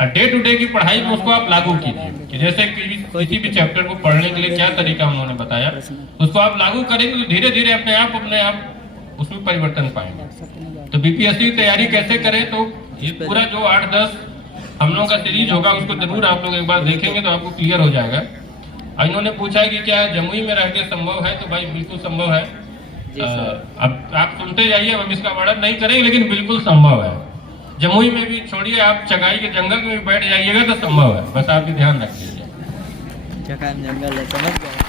और डे टू डे की पढ़ाई में उसको आप लागू कीजिए कि जैसे किसी भी चैप्टर को पढ़ने के लिए क्या तरीका उन्होंने बताया, उसको आप लागू करेंगे तो धीरे धीरे अपने आप उसमें परिवर्तन पाएंगे। तो बीपीएससी की तैयारी कैसे करें, तो ये पूरा जो 8-10 हम लोगों का सीरीज होगा उसको जरूर आप लोग एक बार देखेंगे तो आपको क्लियर हो जाएगा। इन्होंने पूछा है कि क्या जमुई में रह के संभव है, तो भाई बिल्कुल संभव है। अब आप सुनते जाइए, हम इसका वर्णन नहीं करेंगे, लेकिन बिल्कुल संभव है। जमुई में भी छोड़िए, आप चगाई के जंगल में भी बैठ जाइएगा तो संभव है। बस आप भी ध्यान रखिए। जंगल है, समझ गए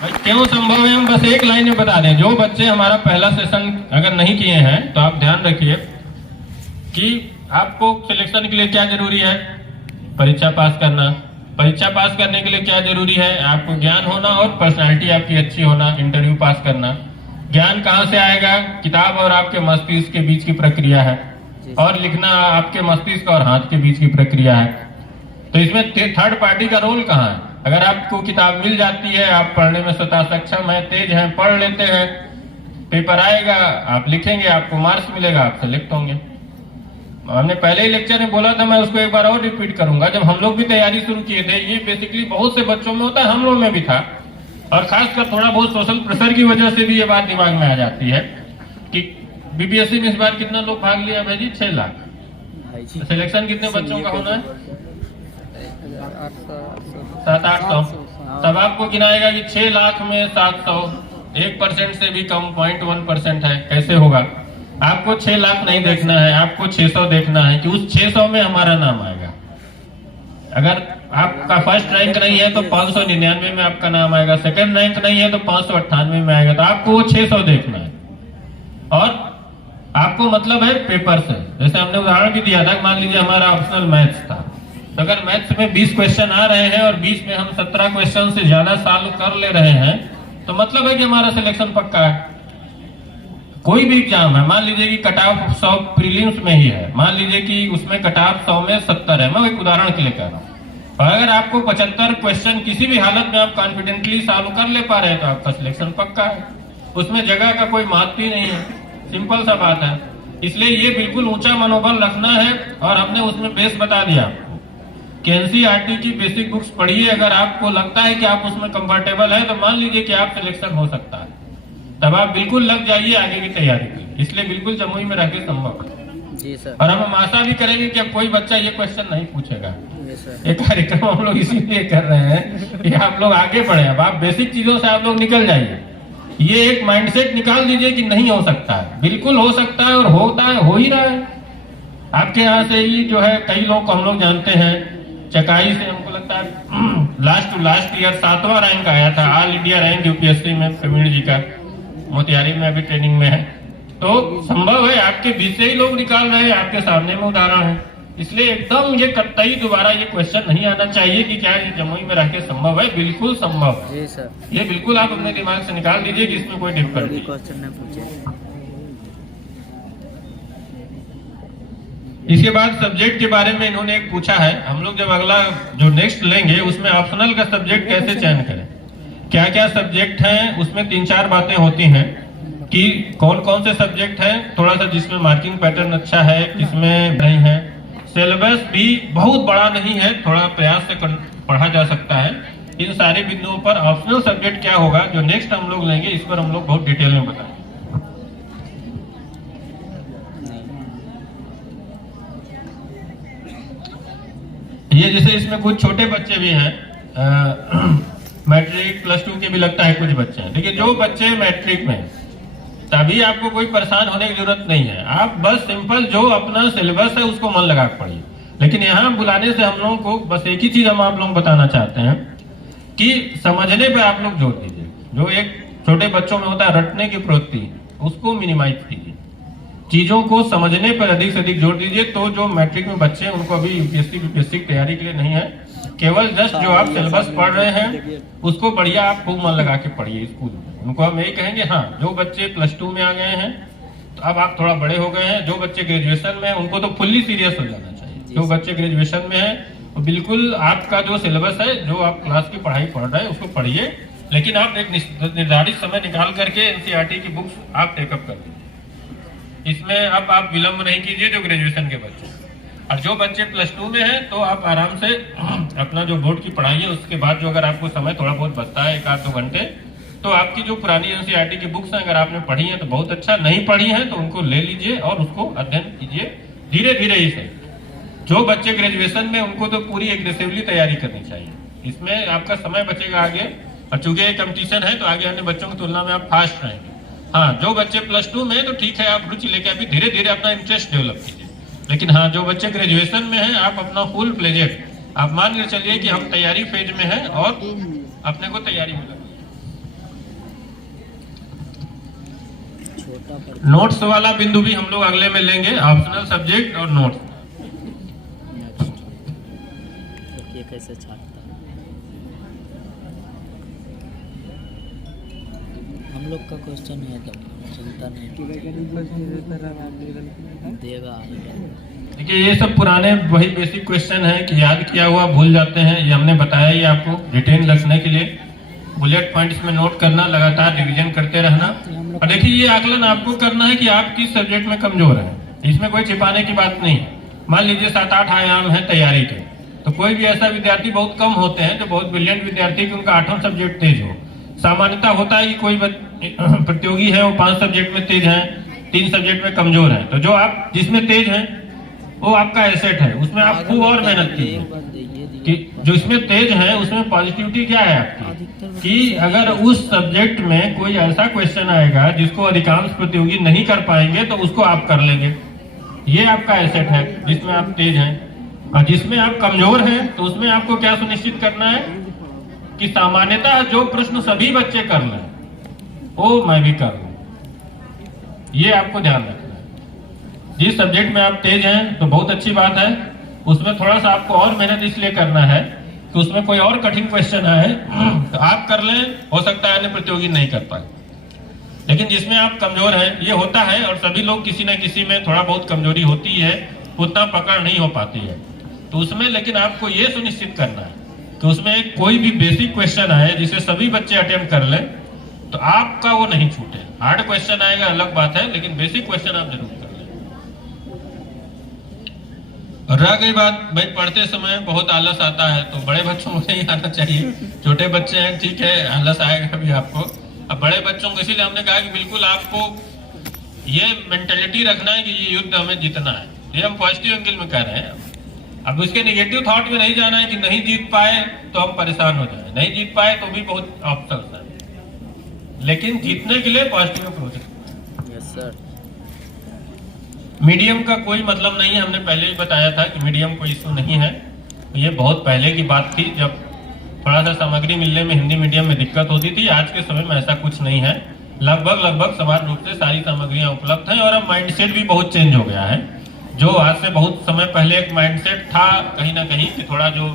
भाई क्यों संभव है, हम बस एक लाइन में बता दें। जो बच्चे हमारा पहला सेशन अगर नहीं किए हैं तो आप ध्यान रखिए कि आपको सिलेक्शन के लिए क्या जरूरी है, परीक्षा पास करना। परीक्षा पास करने के लिए क्या जरूरी है, आपको ज्ञान होना और पर्सनालिटी आपकी अच्छी होना, इंटरव्यू पास करना। ज्ञान कहाँ से आएगा, किताब और आपके मस्तिष्क के बीच की प्रक्रिया है, और लिखना आपके मस्तिष्क और हाथ के बीच की प्रक्रिया है। तो इसमें थर्ड पार्टी का रोल कहाँ है। अगर आपको किताब मिल जाती है, आप पढ़ने में स्वतः सक्षम है, तेज हैं, पढ़ लेते हैं, पेपर आएगा, आप लिखेंगे, आपको मार्क्स मिलेगा, आप सेलेक्ट होंगे। हमने पहले ही लेक्चर में बोला था, मैं उसको एक बार और रिपीट करूंगा। जब हम लोग भी तैयारी शुरू किए थे, ये बेसिकली बहुत से बच्चों में होता है, हम लोग में भी था, और खासकर थोड़ा बहुत सोशल प्रेशर की वजह से भी ये बात दिमाग में आ जाती है कि बीपीएससी में इस बार कितना लोग भाग लिया भाई जी, 6 लाख। सिलेक्शन कितने बच्चों का होना है, 700-800। तब आपको गिनाएगा कि 6 लाख में 700 1% से भी कम, 0.1% है। कैसे होगा, आपको 6 लाख नहीं देखना है, आपको 600 देखना है कि उस 600 में हमारा नाम आएगा। अगर आपका फर्स्ट रैंक नहीं है तो 599 में आपका नाम आएगा, सेकंड रैंक नहीं है तो 598 में आएगा। तो आपको वो 600 देखना है, और आपको मतलब है पेपर से। जैसे हमने उदाहरण भी दिया था, मान लीजिए हमारा ऑप्शनल मैथ्स था, तो अगर मैथ्स में 20 क्वेश्चन आ रहे हैं और बीच में हम 17 क्वेश्चन से ज्यादा सॉल्व कर ले रहे हैं, तो मतलब है कि हमारा सिलेक्शन पक्का है। कोई भी एग्जाम है, मान लीजिए कि कट ऑफ 100 प्रीलिम्स में ही है, मान लीजिए कि उसमें कट ऑफ 100 में 70 है, मैं एक उदाहरण के लिए कह रहा हूँ। और अगर आपको 75 क्वेश्चन किसी भी हालत में आप कॉन्फिडेंटली सॉल्व कर ले पा रहे हैं, तो आपका सिलेक्शन पक्का है। उसमें जगह का कोई महत्व ही नहीं है, सिंपल सा बात है। इसलिए ये बिल्कुल ऊंचा मनोबल रखना है, और हमने उसमें बेस बता दिया कि एनसीईआरटी की बेसिक बुक्स पढ़िए। अगर आपको लगता है कि आप उसमें कंफर्टेबल है, तो मान लीजिए कि आप सिलेक्शन हो सकता है, तब आप बिल्कुल लग जाइए आगे की तैयारी की। इसलिए बिल्कुल जमुई में रहकर संभव है जी सर। और हम आशा भी करेंगे कि अब कोई बच्चा ये क्वेश्चन नहीं पूछेगा। ये कार्यक्रम हम लोग इसीलिए कर रहे हैं कि आप लोग आगे बढ़े। अब आप बेसिक चीजों से आप लोग निकल जाइए, ये एक माइंडसेट निकाल दीजिए कि नहीं हो सकता है। बिल्कुल हो सकता है और होता है, हो ही रहा है। आपके यहाँ से ही जो है कई लोग हम लोग जानते हैं, चकाई से हमको लगता है लास्ट ईयर 7वां रैंक आया था, ऑल इंडिया रैंक यूपीएससी में प्रवीण जी का, मोतिहारी में अभी ट्रेनिंग में है। तो संभव है, आपके बीच से ही लोग निकाल रहे हैं, आपके सामने में उदाहरण है। इसलिए एकदम ये कतई दोबारा ये क्वेश्चन नहीं आना चाहिए कि क्या ये जमुई में रह के संभव है। बिल्कुल संभव है जी सर। ये बिल्कुल आप अपने दिमाग से निकाल दीजिए कि इसमें कोई डिफिकल्टी। क्वेश्चन ने पूछे। इसके बाद सब्जेक्ट के बारे में इन्होंने एक पूछा है, हम लोग जब अगला जो नेक्स्ट लेंगे उसमें ऑप्शनल का सब्जेक्ट कैसे चयन करें, क्या क्या सब्जेक्ट हैं, उसमें 3-4 बातें होती हैं कि कौन कौन से सब्जेक्ट हैं, थोड़ा सा जिसमें मार्किंग पैटर्न अच्छा है, किसमें नहीं है। सिलेबस भी बहुत बड़ा नहीं है, थोड़ा प्रयास से पढ़ा जा सकता है। इन सारे बिंदुओं पर ऑप्शनल सब्जेक्ट क्या होगा जो नेक्स्ट हम लोग लेंगे, इस पर हम लोग बहुत डिटेल में बताएंगे। ये जैसे इसमें कुछ छोटे बच्चे भी हैं, मैट्रिक +2 के भी लगता है कुछ बच्चे हैं। देखिए जो बच्चे मैट्रिक में तभी आपको कोई परेशान होने की जरूरत नहीं है, आप बस सिंपल जो अपना सिलेबस है उसको मन लगा के पढ़िए। लेकिन यहाँ बुलाने से हम लोगों को बस एक ही चीज हम आप लोग बताना चाहते हैं कि समझने पे आप लोग जोर दीजिए। जो एक छोटे बच्चों में होता है रटने की प्रवृत्ति, उसको मिनिमाइज कीजिए, चीजों को समझने पर अधिक से अधिक जोर दीजिए। तो जो मैट्रिक में बच्चे हैं उनको अभी यूपीएससी की तैयारी के लिए नहीं है, केवल जस्ट जो आप सिलेबस पढ़ रहे हैं उसको बढ़िया आप खूब मन लगा के पढ़िए स्कूल में। उनको हम यही कहेंगे, हाँ जो बच्चे +2 में आ गए हैं तो अब आप थोड़ा बड़े हो गए हैं, जो बच्चे ग्रेजुएशन में हैं उनको तो फुल्ली सीरियस हो जाना चाहिए। जो बच्चे ग्रेजुएशन में हैं तो बिल्कुल आपका जो सिलेबस है, जो आप क्लास की पढ़ाई पढ़ रहे हैं उसको पढ़िए, लेकिन आप एक निर्धारित समय निकाल करके एनसीईआरटी की बुक्स आप टेकअप कर दीजिए। इसमें अब आप विलंब नहीं कीजिए जो ग्रेजुएशन के बच्चे, और जो बच्चे +2 में हैं तो आप आराम से अपना जो बोर्ड की पढ़ाई है उसके बाद जो अगर आपको समय थोड़ा बहुत बचता है 1-2 घंटे, तो आपकी जो पुरानी एनसीईआरटी की बुक्स हैं अगर आपने पढ़ी हैं तो बहुत अच्छा, नहीं पढ़ी हैं तो उनको ले लीजिए और उसको अध्ययन कीजिए धीरे धीरे ही से। जो बच्चे ग्रेजुएशन में उनको तो पूरी एग्रेसिवली तैयारी करनी चाहिए, इसमें आपका समय बचेगा आगे, और चूंकि ये कंपटीशन है तो आगे आने बच्चों की तुलना में आप फास्ट रहेंगे। हाँ जो बच्चे +2 में तो ठीक है, आप रुचि लेके अभी धीरे धीरे अपना इंटरेस्ट डेवलप कीजिए। लेकिन हाँ जो बच्चे ग्रेजुएशन में हैं आप अपना फुल प्लेजेड आप मान के चलिए कि हम तैयारी फेज में हैं और अपने को तैयारी में लगे। नोट्स वाला बिंदु भी हम लोग अगले में लेंगे, ऑप्शनल सब्जेक्ट और नोट्स। कैसे छापता है हम लोग का क्वेश्चन है तो चिंता नहीं देगा। देखिए ये सब पुराने वही बेसिक क्वेश्चन है कि याद किया हुआ भूल जाते हैं, ये हमने बताया ही आपको रिटेन रखने के लिए। बुलेट पॉइंट्स में नोट करना, लगातार रिवीजन करते रहना। और देखिए ये आकलन आपको करना है कि आप किस सब्जेक्ट में कमजोर है, इसमें कोई छिपाने की बात नहीं है। मान लीजिए 7-8 आयाम है तैयारी के, तो कोई भी ऐसा विद्यार्थी, बहुत कम होते हैं जो बहुत ब्रिलियंट विद्यार्थी कि उनका 8वां सब्जेक्ट तेज हो। सामान्यता होता है कि कोई प्रतियोगी है वो 5 सब्जेक्ट में तेज है, 3 सब्जेक्ट में कमजोर है। तो जो आप जिसमें तेज है वो आपका एसेट है, उसमें आप खूब और मेहनत कीजिए। कि जो इसमें तेज है उसमें पॉजिटिविटी क्या है आपकी, कि अगर उस सब्जेक्ट में कोई ऐसा क्वेश्चन आएगा जिसको अधिकांश प्रतियोगी नहीं कर पाएंगे तो उसको आप कर लेंगे, ये आपका एसेट है जिसमें आप तेज हैं। और जिसमें आप कमजोर हैं तो उसमें आपको क्या सुनिश्चित करना है कि सामान्यतः जो प्रश्न सभी बच्चे कर लें वो मैं भी कर लूं, ये आपको ध्यान रखना है। जिस सब्जेक्ट में आप तेज हैं तो बहुत अच्छी बात है, उसमें थोड़ा सा आपको और मेहनत इसलिए करना है कि उसमें कोई और कठिन क्वेश्चन आए तो आप कर लें, हो सकता है अन्य प्रतियोगी नहीं कर पाए। लेकिन जिसमें आप कमजोर हैं, ये होता है और सभी लोग किसी न किसी में थोड़ा बहुत कमजोरी होती है, उतना पकड़ नहीं हो पाती है, तो उसमें लेकिन आपको ये सुनिश्चित करना है कि उसमें कोई भी बेसिक क्वेश्चन आए जिसे सभी बच्चे अटेम्प्ट कर लें तो आपका वो नहीं छूटे। हार्ड क्वेश्चन आएगा अलग बात है, लेकिन बेसिक क्वेश्चन आप जरूर कर लें। और रह गई बात, भाई पढ़ते समय बहुत आलस आता है, तो बड़े बच्चों को नहीं आना चाहिए। छोटे बच्चे हैं ठीक है, आलस आएगा भी आपको। अब बड़े बच्चों को इसीलिए हमने कहा कि बिल्कुल आपको ये मेंटेलिटी रखना है कि ये युद्ध हमें जीतना है, ये हम पॉजिटिव एंगल में कह रहे हैं। अब उसके नेगेटिव थॉट में नहीं जाना है कि नहीं जीत पाए तो हम परेशान हो जाए, नहीं जीत पाए तो भी बहुत ऑप्शंस है। लेकिन जीतने के लिए पॉजिटिव अप्रोच है। Yes sir. मीडियम का कोई मतलब नहीं है, हमने पहले ही बताया था कि मीडियम कोई इशू नहीं है। ये बहुत पहले की बात थी जब थोड़ा सा सामग्री मिलने में हिंदी मीडियम में दिक्कत होती थी। आज के समय में ऐसा कुछ नहीं है, लगभग समान रूप से सारी सामग्रियां उपलब्ध हैं। और अब माइंडसेट भी बहुत चेंज हो गया है। जो आज से बहुत समय पहले एक माइंडसेट था कहीं ना कहीं कि थोड़ा जो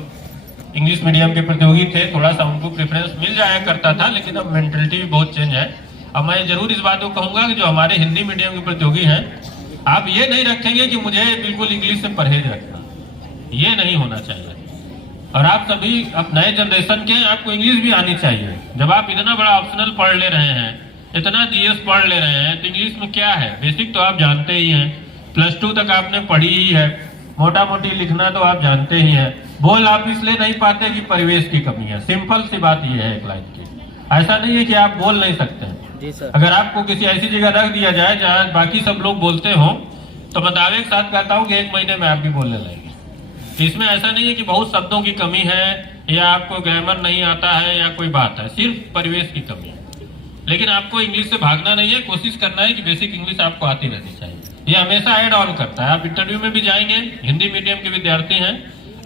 इंग्लिश मीडियम के प्रतियोगी थे थोड़ा सा उनको प्रेफरेंस मिल जाया करता था, लेकिन अब मेंटलिटी भी बहुत चेंज है। अब मैं जरूर इस बात को कहूंगा कि जो हमारे हिंदी मीडियम के प्रतियोगी हैं, आप ये नहीं रखेंगे कि मुझे बिल्कुल इंग्लिश से परहेज रखना, ये नहीं होना चाहिए। और आप सभी अब नए जनरेशन के, आपको इंग्लिश भी आनी चाहिए। जब आप इतना बड़ा ऑप्शनल पढ़ ले रहे हैं, इतना जीएस पढ़ ले रहे हैं, तो इंग्लिश में क्या है, बेसिक तो आप जानते ही हैं, +2 तक आपने पढ़ी ही है, मोटा मोटी लिखना तो आप जानते ही हैं। बोल आप इसलिए नहीं पाते कि परिवेश की कमी है, सिंपल सी बात ये है एक लाइन की। ऐसा नहीं है कि आप बोल नहीं सकते हैं। जी सर। अगर आपको किसी ऐसी जगह रख दिया जाए जहाँ बाकी सब लोग बोलते हो, तो मैं दावे के साथ कहता हूँ कि 1 महीने में आप भी बोलने लगेंगे। इसमें ऐसा नहीं है कि बहुत शब्दों की कमी है या आपको ग्रामर नहीं आता है या कोई बात है, सिर्फ परिवेश की कमी है। लेकिन आपको इंग्लिश से भागना नहीं है, कोशिश करना है कि बेसिक इंग्लिश आपको आती रहनी चाहिए। ये हमेशा ऐड ऑन करता है। आप इंटरव्यू में भी जाएंगे, हिंदी मीडियम के विद्यार्थी हैं,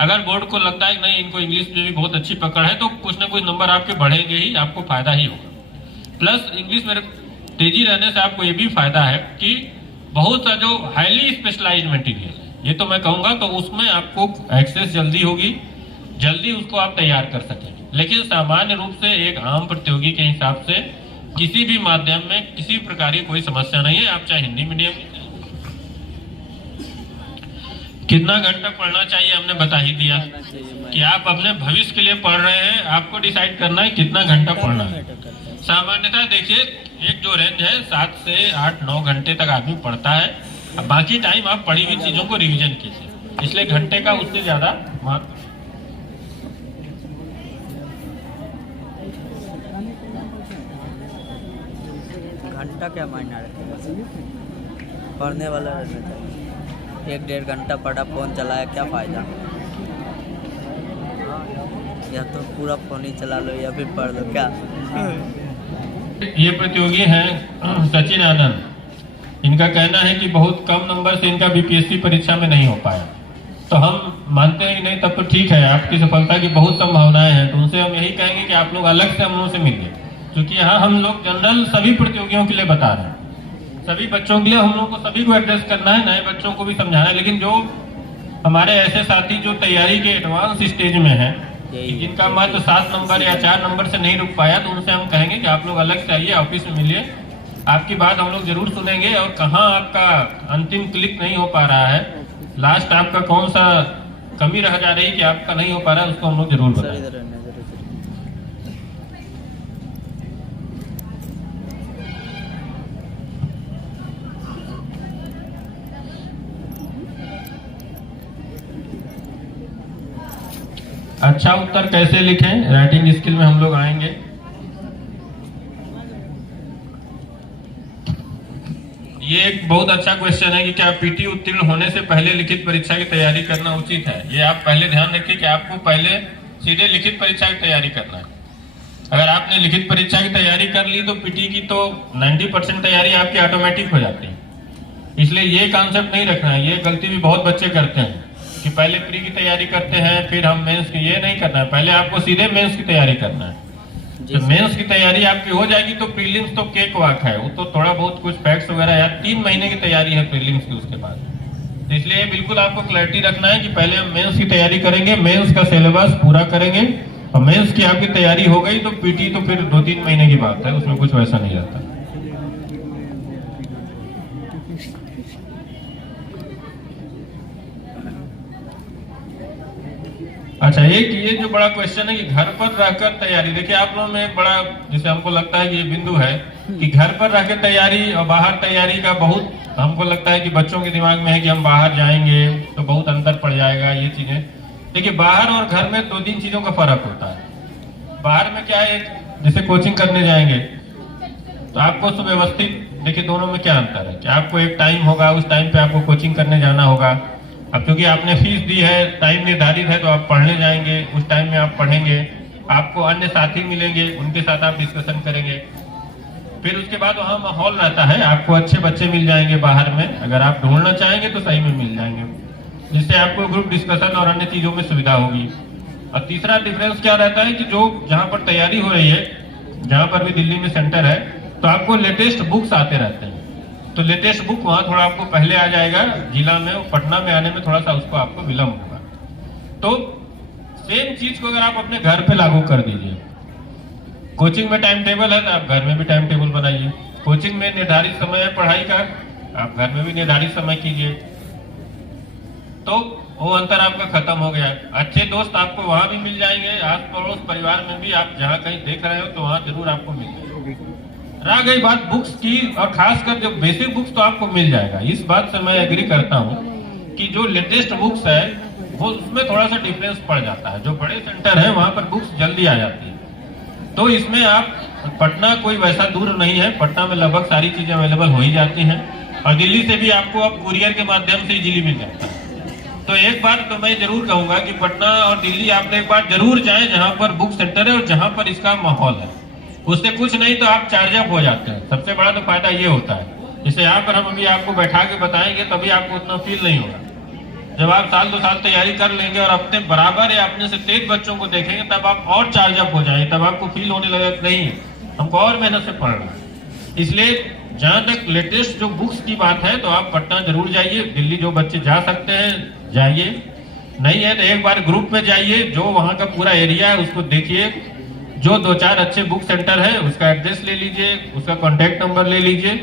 अगर बोर्ड को लगता है कि नहीं इनको इंग्लिश में भी बहुत अच्छी पकड़ है, तो कुछ ना कुछ नंबर आपके बढ़ेंगे ही, आपको फायदा ही होगा। प्लस इंग्लिश में तेजी रहने से आपको ये भी फायदा है कि बहुत सा जो हाईली स्पेशलाइज्ड मटेरियल है, ये तो मैं कहूंगा, तो उसमें आपको एक्सेस जल्दी होगी, जल्दी उसको आप तैयार कर सकेंगे। लेकिन सामान्य रूप से एक आम प्रतियोगी के हिसाब से किसी भी माध्यम में किसी प्रकार की कोई समस्या नहीं है। आप चाहे हिंदी मीडियम, कितना घंटा पढ़ना चाहिए हमने बता ही दिया कि आप अपने भविष्य के लिए पढ़ रहे हैं, आपको डिसाइड करना है कितना घंटा पढ़ना है। सामान्यतः देखिए एक जो रेंज है 7 से 8-9 घंटे तक आदमी पढ़ता है। अब बाकी टाइम आप पढ़ी हुई चीजों को रिवीजन कीजिए, इसलिए घंटे का उससे ज्यादा महत्व। घंटा क्या मायना रखेगा, पढ़ने वाला रहना चाहिए। 1-1.5 घंटा पढ़ा, फोन चलाया, क्या फायदा। या तो पूरा फोन ही चला लो या फिर पढ़ लो, क्या। ये प्रतियोगी हैं सचिन आनंद, इनका कहना है कि बहुत कम नंबर से इनका बीपीएससी परीक्षा में नहीं हो पाया। तो हम मानते हैं कि नहीं, तब तो ठीक है, आपकी सफलता की बहुत संभावनाएं हैं। तो उनसे हम यही कहेंगे कि आप लोग अलग से हम लोगों से मिलिए, क्योंकि यहाँ हम लोग जनरल सभी प्रतियोगियों के लिए बता रहे हैं, सभी बच्चों के लिए हम लोग को सभी को एड्रेस करना है, नए बच्चों को भी समझाना है। लेकिन जो हमारे ऐसे साथी जो तैयारी के एडवांस स्टेज में हैं, जिनका मात्र 7 नंबर या 4 नंबर से नहीं रुक पाया, तो उनसे हम कहेंगे कि आप लोग अलग से आइए, ऑफिस में मिलिए, आपकी बात हम लोग जरूर सुनेंगे। और कहाँ आपका अंतिम क्लिक नहीं हो पा रहा है, लास्ट आपका कौन सा कमी रह जा रही है कि आपका नहीं हो पा रहा है, उसको हम लोग जरूर बताएं। अच्छा उत्तर कैसे लिखें, राइटिंग स्किल में हम लोग आएंगे। ये एक बहुत अच्छा क्वेश्चन है कि क्या पीटी उत्तीर्ण होने से पहले लिखित परीक्षा की तैयारी करना उचित है। ये आप पहले ध्यान रखिए कि आपको पहले सीधे लिखित परीक्षा की तैयारी करना है। अगर आपने लिखित परीक्षा की तैयारी कर ली तो पीटी की तो 90% तैयारी आपकी ऑटोमेटिक हो जाती है। इसलिए ये कॉन्सेप्ट नहीं रखना है। ये गलती भी बहुत बच्चे करते हैं कि पहले प्री की तैयारी करते हैं फिर हम मेंस की। ये नहीं करना है, पहले आपको सीधे मेंस की तैयारी करना है। तो मेंस की तैयारी आपकी हो जाएगी तो प्रीलिम्स तो केक वाक है, वो तो थोड़ा बहुत कुछ फैक्ट्स वगैरह यार 3 महीने की तैयारी है प्रीलिम्स की उसके बाद। तो इसलिए बिल्कुल आपको क्लैरिटी रखना है कि पहले हम मेंस की तैयारी करेंगे, मेंस का सिलेबस पूरा करेंगे और मेंस की आपकी तैयारी हो गई तो पीटी तो फिर 2-3 महीने की बात है, उसमें कुछ वैसा नहीं रहता। अच्छा, एक ये जो बड़ा क्वेश्चन है कि घर पर रहकर तैयारी, देखिए आप लोगों में बड़ा जैसे हमको लगता है कि ये बिंदु है कि घर पर रहकर तैयारी और बाहर तैयारी का बहुत हमको लगता है कि बच्चों के दिमाग में है कि हम बाहर जाएंगे तो बहुत अंतर पड़ जाएगा ये चीजें। देखिए बाहर और घर में 2-3 चीजों का फर्क होता है। बाहर में क्या है, जैसे कोचिंग करने जाएंगे तो आपको सुव्यवस्थित, देखिए दोनों में क्या अंतर है कि आपको एक टाइम होगा, उस टाइम पे आपको कोचिंग करने जाना होगा। अब क्योंकि आपने फीस दी है, टाइम निर्धारित है, तो आप पढ़ने जाएंगे, उस टाइम में आप पढ़ेंगे, आपको अन्य साथी मिलेंगे, उनके साथ आप डिस्कशन करेंगे। फिर उसके बाद वहाँ माहौल रहता है, आपको अच्छे बच्चे मिल जाएंगे बाहर में, अगर आप ढूंढना चाहेंगे तो सही में मिल जाएंगे, जिससे आपको ग्रुप डिस्कशन और अन्य चीजों में सुविधा होगी। और तीसरा डिफरेंस क्या रहता है कि जो जहाँ पर तैयारी हो रही है, जहाँ पर भी दिल्ली में सेंटर है, तो आपको लेटेस्ट बुक्स आते रहते हैं, तो लेटेस्ट बुक वहाँ थोड़ा आपको पहले आ जाएगा, जिला में पटना में आने में थोड़ा सा उसको आपको विलम्ब होगा। तो सेम चीज को अगर आप अपने घर पे लागू कर दीजिए, कोचिंग में टाइम टेबल है तो आप घर में भी टाइम टेबल बनाइए, कोचिंग में निर्धारित समय है पढ़ाई का, आप घर में भी निर्धारित समय कीजिए, तो वो अंतर आपका खत्म हो गया। अच्छे दोस्त आपको वहां भी मिल जाएंगे, आस पड़ोस परिवार में भी आप जहाँ कहीं देख रहे हो तो वहां जरूर आपको मिल जाएगा। रह गई बात बुक्स की, और खासकर जो बेसिक बुक्स तो आपको मिल जाएगा, इस बात से मैं एग्री करता हूँ कि जो लेटेस्ट बुक्स है वो उसमें थोड़ा सा डिफरेंस पड़ जाता है। जो बड़े सेंटर है वहां पर बुक्स जल्दी आ जाती है, तो इसमें आप पटना कोई वैसा दूर नहीं है, पटना में लगभग सारी चीजें अवेलेबल हो ही जाती हैं, और दिल्ली से भी आपको अब कुरियर के माध्यम से इजीली मिल जाता है। तो एक बात तो मैं जरूर कहूंगा कि पटना और दिल्ली आप एक बार जरूर जाएं जहां पर बुक सेंटर है और जहां पर इसका माहौल है। उससे कुछ नहीं तो आप चार्ज अप हो जाते हैं, सबसे बड़ा तो फायदा ये होता है। जैसे यहाँ पर हम अभी आपको बैठा के बताएंगे तभी आपको उतना फील नहीं होगा। जब आप साल 2 साल तैयारी कर लेंगे और अपने बराबर या अपने से तेज बच्चों को देखेंगे तब आप और चार्ज अप हो जाएंगे, तब आपको फील होने लगेगा नहीं हमको और मेहनत से पढ़ रहा है। इसलिए जहां तक लेटेस्ट जो बुक्स की बात है तो आप पटना जरूर जाइए, दिल्ली जो बच्चे जा सकते हैं जाइए, नहीं है तो एक बार ग्रुप में जाइए, जो वहां का पूरा एरिया है उसको देखिए, जो 2-4 अच्छे बुक सेंटर है उसका एड्रेस ले लीजिए, उसका कॉन्टेक्ट नंबर ले लीजिए,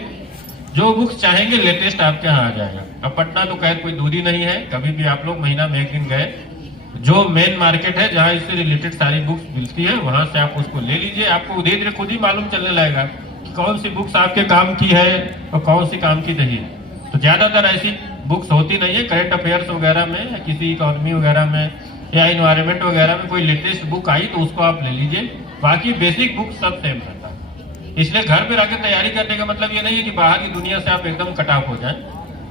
जो बुक्स चाहेंगे लेटेस्ट आपके यहाँ आ जाएगा। अब पटना तो खैर कोई दूरी नहीं है, कभी भी आप लोग महीना में 1 दिन गए, जो मेन मार्केट है जहाँ इससे रिलेटेड सारी बुक्स मिलती है वहां से आप उसको ले लीजिए, आपको धीरे धीरे खुद ही मालूम चलने लगेगा कि कौन सी बुक्स आपके काम की है और कौन सी काम की नहीं है। तो ज्यादातर ऐसी बुक्स होती नहीं है, करंट अफेयर्स वगैरह में या किसी इकोनॉमी वगैरह में या इन्वायरमेंट वगैरह में कोई लेटेस्ट बुक आई तो उसको आप ले लीजिए, बाकी बेसिक बुक सब सेम रहता है। इसलिए घर पे रह तैयारी करने का मतलब ये नहीं है कि बाहर की दुनिया से आप एकदम कट ऑफ हो जाए,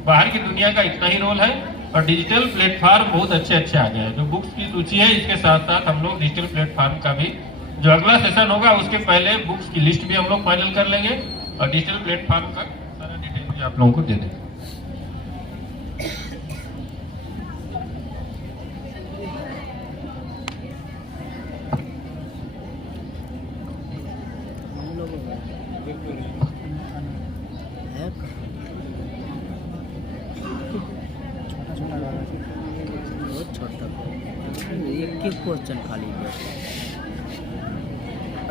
बाहर की दुनिया का इतना ही रोल है, और डिजिटल प्लेटफॉर्म बहुत अच्छे अच्छे आ गए हैं। जो बुक्स की सूची है इसके साथ साथ हम लोग डिजिटल प्लेटफॉर्म का भी जो अगला सेशन होगा उसके पहले बुक्स की लिस्ट भी हम लोग फाइनल कर लेंगे और डिजिटल प्लेटफॉर्म का सारा डिटेल भी आप लोगों को दे देंगे। बहुत छोटा एक क्वेश्चन खाली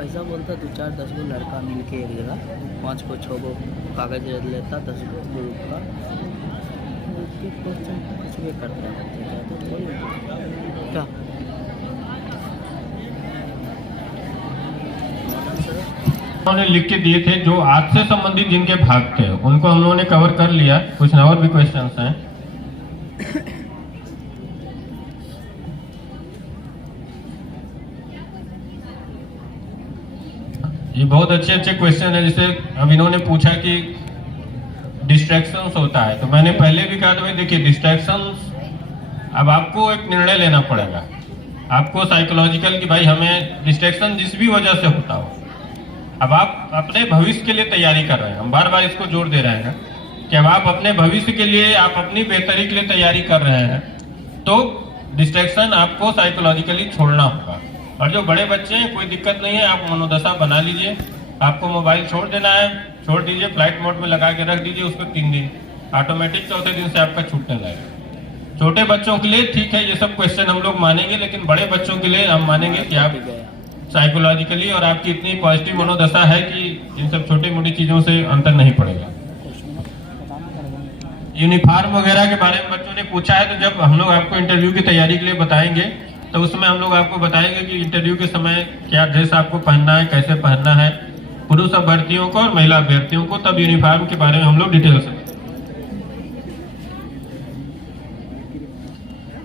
ऐसा बोलता 2-4-10 गो लड़का मिल के एक जगह 5 को 6 गो कागज लेता 10 गो ग्रुप का क्वेश्चन कुछ भी करता है क्या उन्होंने लिख के दिए थे जो आज से संबंधित जिनके भाग थे उनको हम लोगों ने कवर कर लिया, कुछ और भी क्वेश्चंस हैं। ये बहुत अच्छे अच्छे क्वेश्चन है। जैसे अब इन्होंने पूछा कि डिस्ट्रैक्शंस होता है, तो मैंने पहले भी कहा था भाई देखिए डिस्ट्रैक्शंस अब आपको एक निर्णय लेना पड़ेगा, आपको साइकोलॉजिकल कि भाई हमें डिस्ट्रैक्शन जिस भी वजह से होता हो, अब आप अपने भविष्य के लिए तैयारी कर रहे हैं, हम बार बार इसको जोर दे रहे हैं कि अब आप अपने भविष्य के लिए आप अपनी बेहतरी के लिए तैयारी कर रहे हैं, तो डिस्ट्रैक्शन आपको साइकोलॉजिकली छोड़ना होगा। और जो बड़े बच्चे हैं कोई दिक्कत नहीं है, आप मनोदशा बना लीजिए, आपको मोबाइल छोड़ देना है छोड़ दीजिए, फ्लाइट मोड में लगा के रख दीजिए उसको 3 दिन, ऑटोमेटिक चौथे दिन से आपका छूटने लगेगा। छोटे बच्चों के लिए ठीक है ये सब क्वेश्चन हम लोग मानेंगे, लेकिन बड़े बच्चों के लिए हम मानेंगे कि आप साइकोलॉजिकली और आपकी इतनी पॉजिटिव मनोदशा है कि इन सब छोटी मोटी चीजों से अंतर नहीं पड़ेगा। यूनिफॉर्म वगैरह के बारे में बच्चों ने पूछा है, तो जब हम लोग आपको इंटरव्यू की तैयारी के लिए बताएंगे तो उसमें हम लोग आपको बताएंगे कि इंटरव्यू के समय क्या ड्रेस आपको पहनना है, कैसे पहनना है, पुरुष अभ्यर्थियों को और महिला अभ्यर्थियों को, तब यूनिफॉर्म के बारे में हम लोग डिटेल से।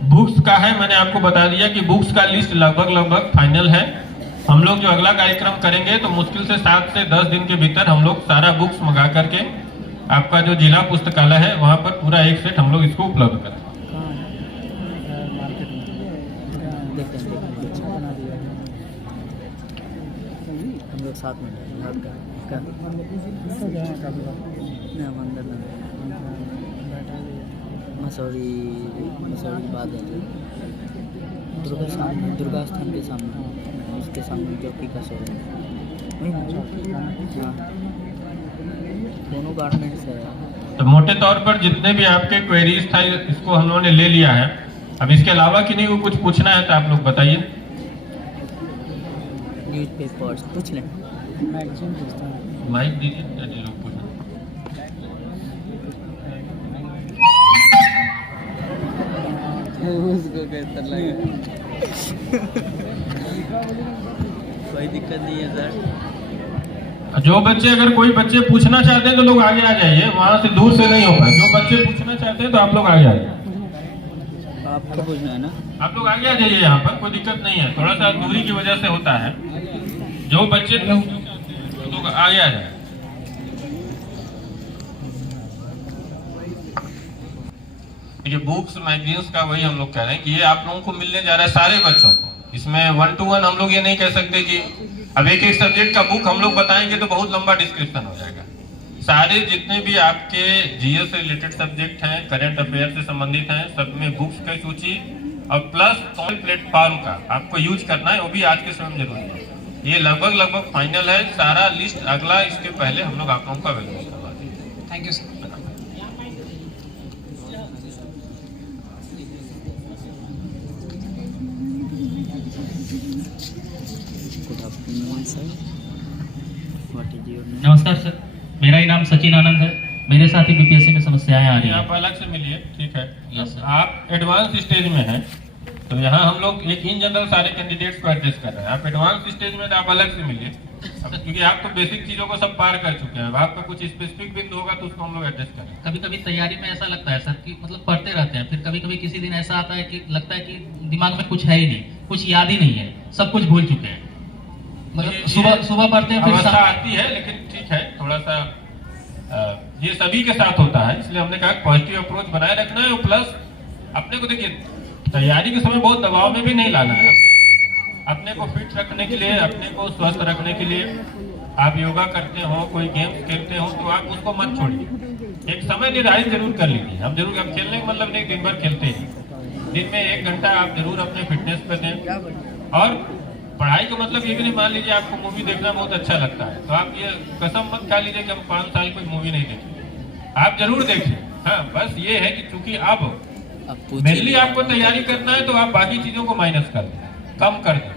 बुक्स का है, मैंने आपको बता दिया कि बुक्स का लिस्ट लगभग फाइनल है। हम लोग जो अगला कार्यक्रम करेंगे तो मुश्किल से 7 से 10 दिन के भीतर हम लोग सारा बुक्स मंगा करके आपका जो जिला पुस्तकालय है वहां पर पूरा एक सेट हम लोग इसको उपलब्ध करें। हम लोग साथ में आपका ना मंदिर ना मसूरी मसूरी बाद है जो दुर्गा स्थान के सामने उसके सामने जॉकी का शोरूम वही ना हाँ दोनों गारमेंट्स है। तो मोटे तौर पर जितने भी आपके क्वेरीज था इसको हम लोगों ने ले लिया है। अब इसके अलावा किन्हीं को कुछ पूछना है तो आप लोग बताइए। न्यूज़पेपर्स पूछ लें माइक दीजिए यदि लोग पूछना। उसको कैसा लगा कोई दिक्कत नहीं है सर। जो बच्चे अगर कोई बच्चे पूछना चाहते हैं तो लोग आगे आ जाइए, वहां से दूर से नहीं होगा। जो बच्चे पूछना चाहते हैं तो आप लोग आगे आ जाइए। आपको पूछना है ना आप लोग आगे आ जाइए, यहाँ पर कोई दिक्कत नहीं है, थोड़ा सा दूरी की वजह से होता है। जो बच्चे लोग आगे आ जाए। देखिए बुक्स मैगजीन्स का वही हम लोग कह रहे हैं कि ये आप लोगों को मिलने जा रहा है सारे बच्चों को। इसमें 1 to 1 हम लोग ये नहीं कह सकते कि अब एक सब्जेक्ट का बुक हम लोग बताएंगे तो बहुत लंबा डिस्क्रिप्शन हो जाएगा। सारे जितने भी आपके जीएस से रिलेटेड सब्जेक्ट हैं, करंट अफेयर से संबंधित हैं, सब में बुक्स की सूची और प्लस कौन प्लेटफॉर्म का आपको यूज करना है वो भी आज के समय में जरूरी है। ये लगभग फाइनल है सारा लिस्ट। अगला इसके पहले हम लोग आप लोगों को अवेलेबल करवा देंगे। Thank you sir. नमस्कार सर, मेरा ही नाम सचिन आनंद है। मेरे साथ ही बीपीएससी में समस्याएं आ रही हैं। आप अलग से मिलिए, ठीक है। Yes sir. आप एडवांस स्टेज में हैं तो यहाँ हम लोग एक इन जनरल सारे कैंडिडेट्स को एड्रेस कर रहे हैं। आप एडवांस स्टेज में तो आप अलग से मिलिए, क्योंकि आप तो बेसिक चीजों को सब पार कर चुके हैं। अब आपका कुछ स्पेसिफिक बिंदु होगा तो उसको हम लोग एड्रेस करेंगे। कभी कभी तैयारी में ऐसा लगता है सर कि मतलब पढ़ते रहते हैं, फिर कभी कभी किसी दिन ऐसा आता है कि लगता है कि दिमाग में कुछ है ही नहीं, कुछ याद ही नहीं है, सब कुछ भूल चुके हैं। मतलब सुबह पढ़ते हैं फिर अवस्था आती है, लेकिन ठीक है थोड़ा सा ये सभी के साथ होता है। इसलिए हमने कहा पॉजिटिव अप्रोच बनाए रखना है। प्लस अपने को देखिए तैयारी के समय बहुत दबाव में भी नहीं लाना है। अपने को फिट रखने के लिए, अपने को स्वस्थ रखने के लिए आप योगा करते हो, कोई गेम्स खेलते हो तो आप उसको मत छोड़िए। एक समय निर्धारित जरूर कर लीजिए। हम जरूर अब खेलने का मतलब नहीं दिन भर खेलते हैं, दिन में 1 घंटा आप जरूर अपने फिटनेस पे दें। और पढ़ाई का मतलब ये भी नहीं, मान लीजिए आपको मूवी देखना बहुत अच्छा लगता है तो आप ये कसम मत खा लीजिए कि हम 5 साल कोई मूवी नहीं देखेंगे। आप जरूर देखिए। हाँ बस ये है कि चूंकि अब मेनली आपको तैयारी करना है तो आप बाकी चीजों को माइनस कर दें, कम कर दें।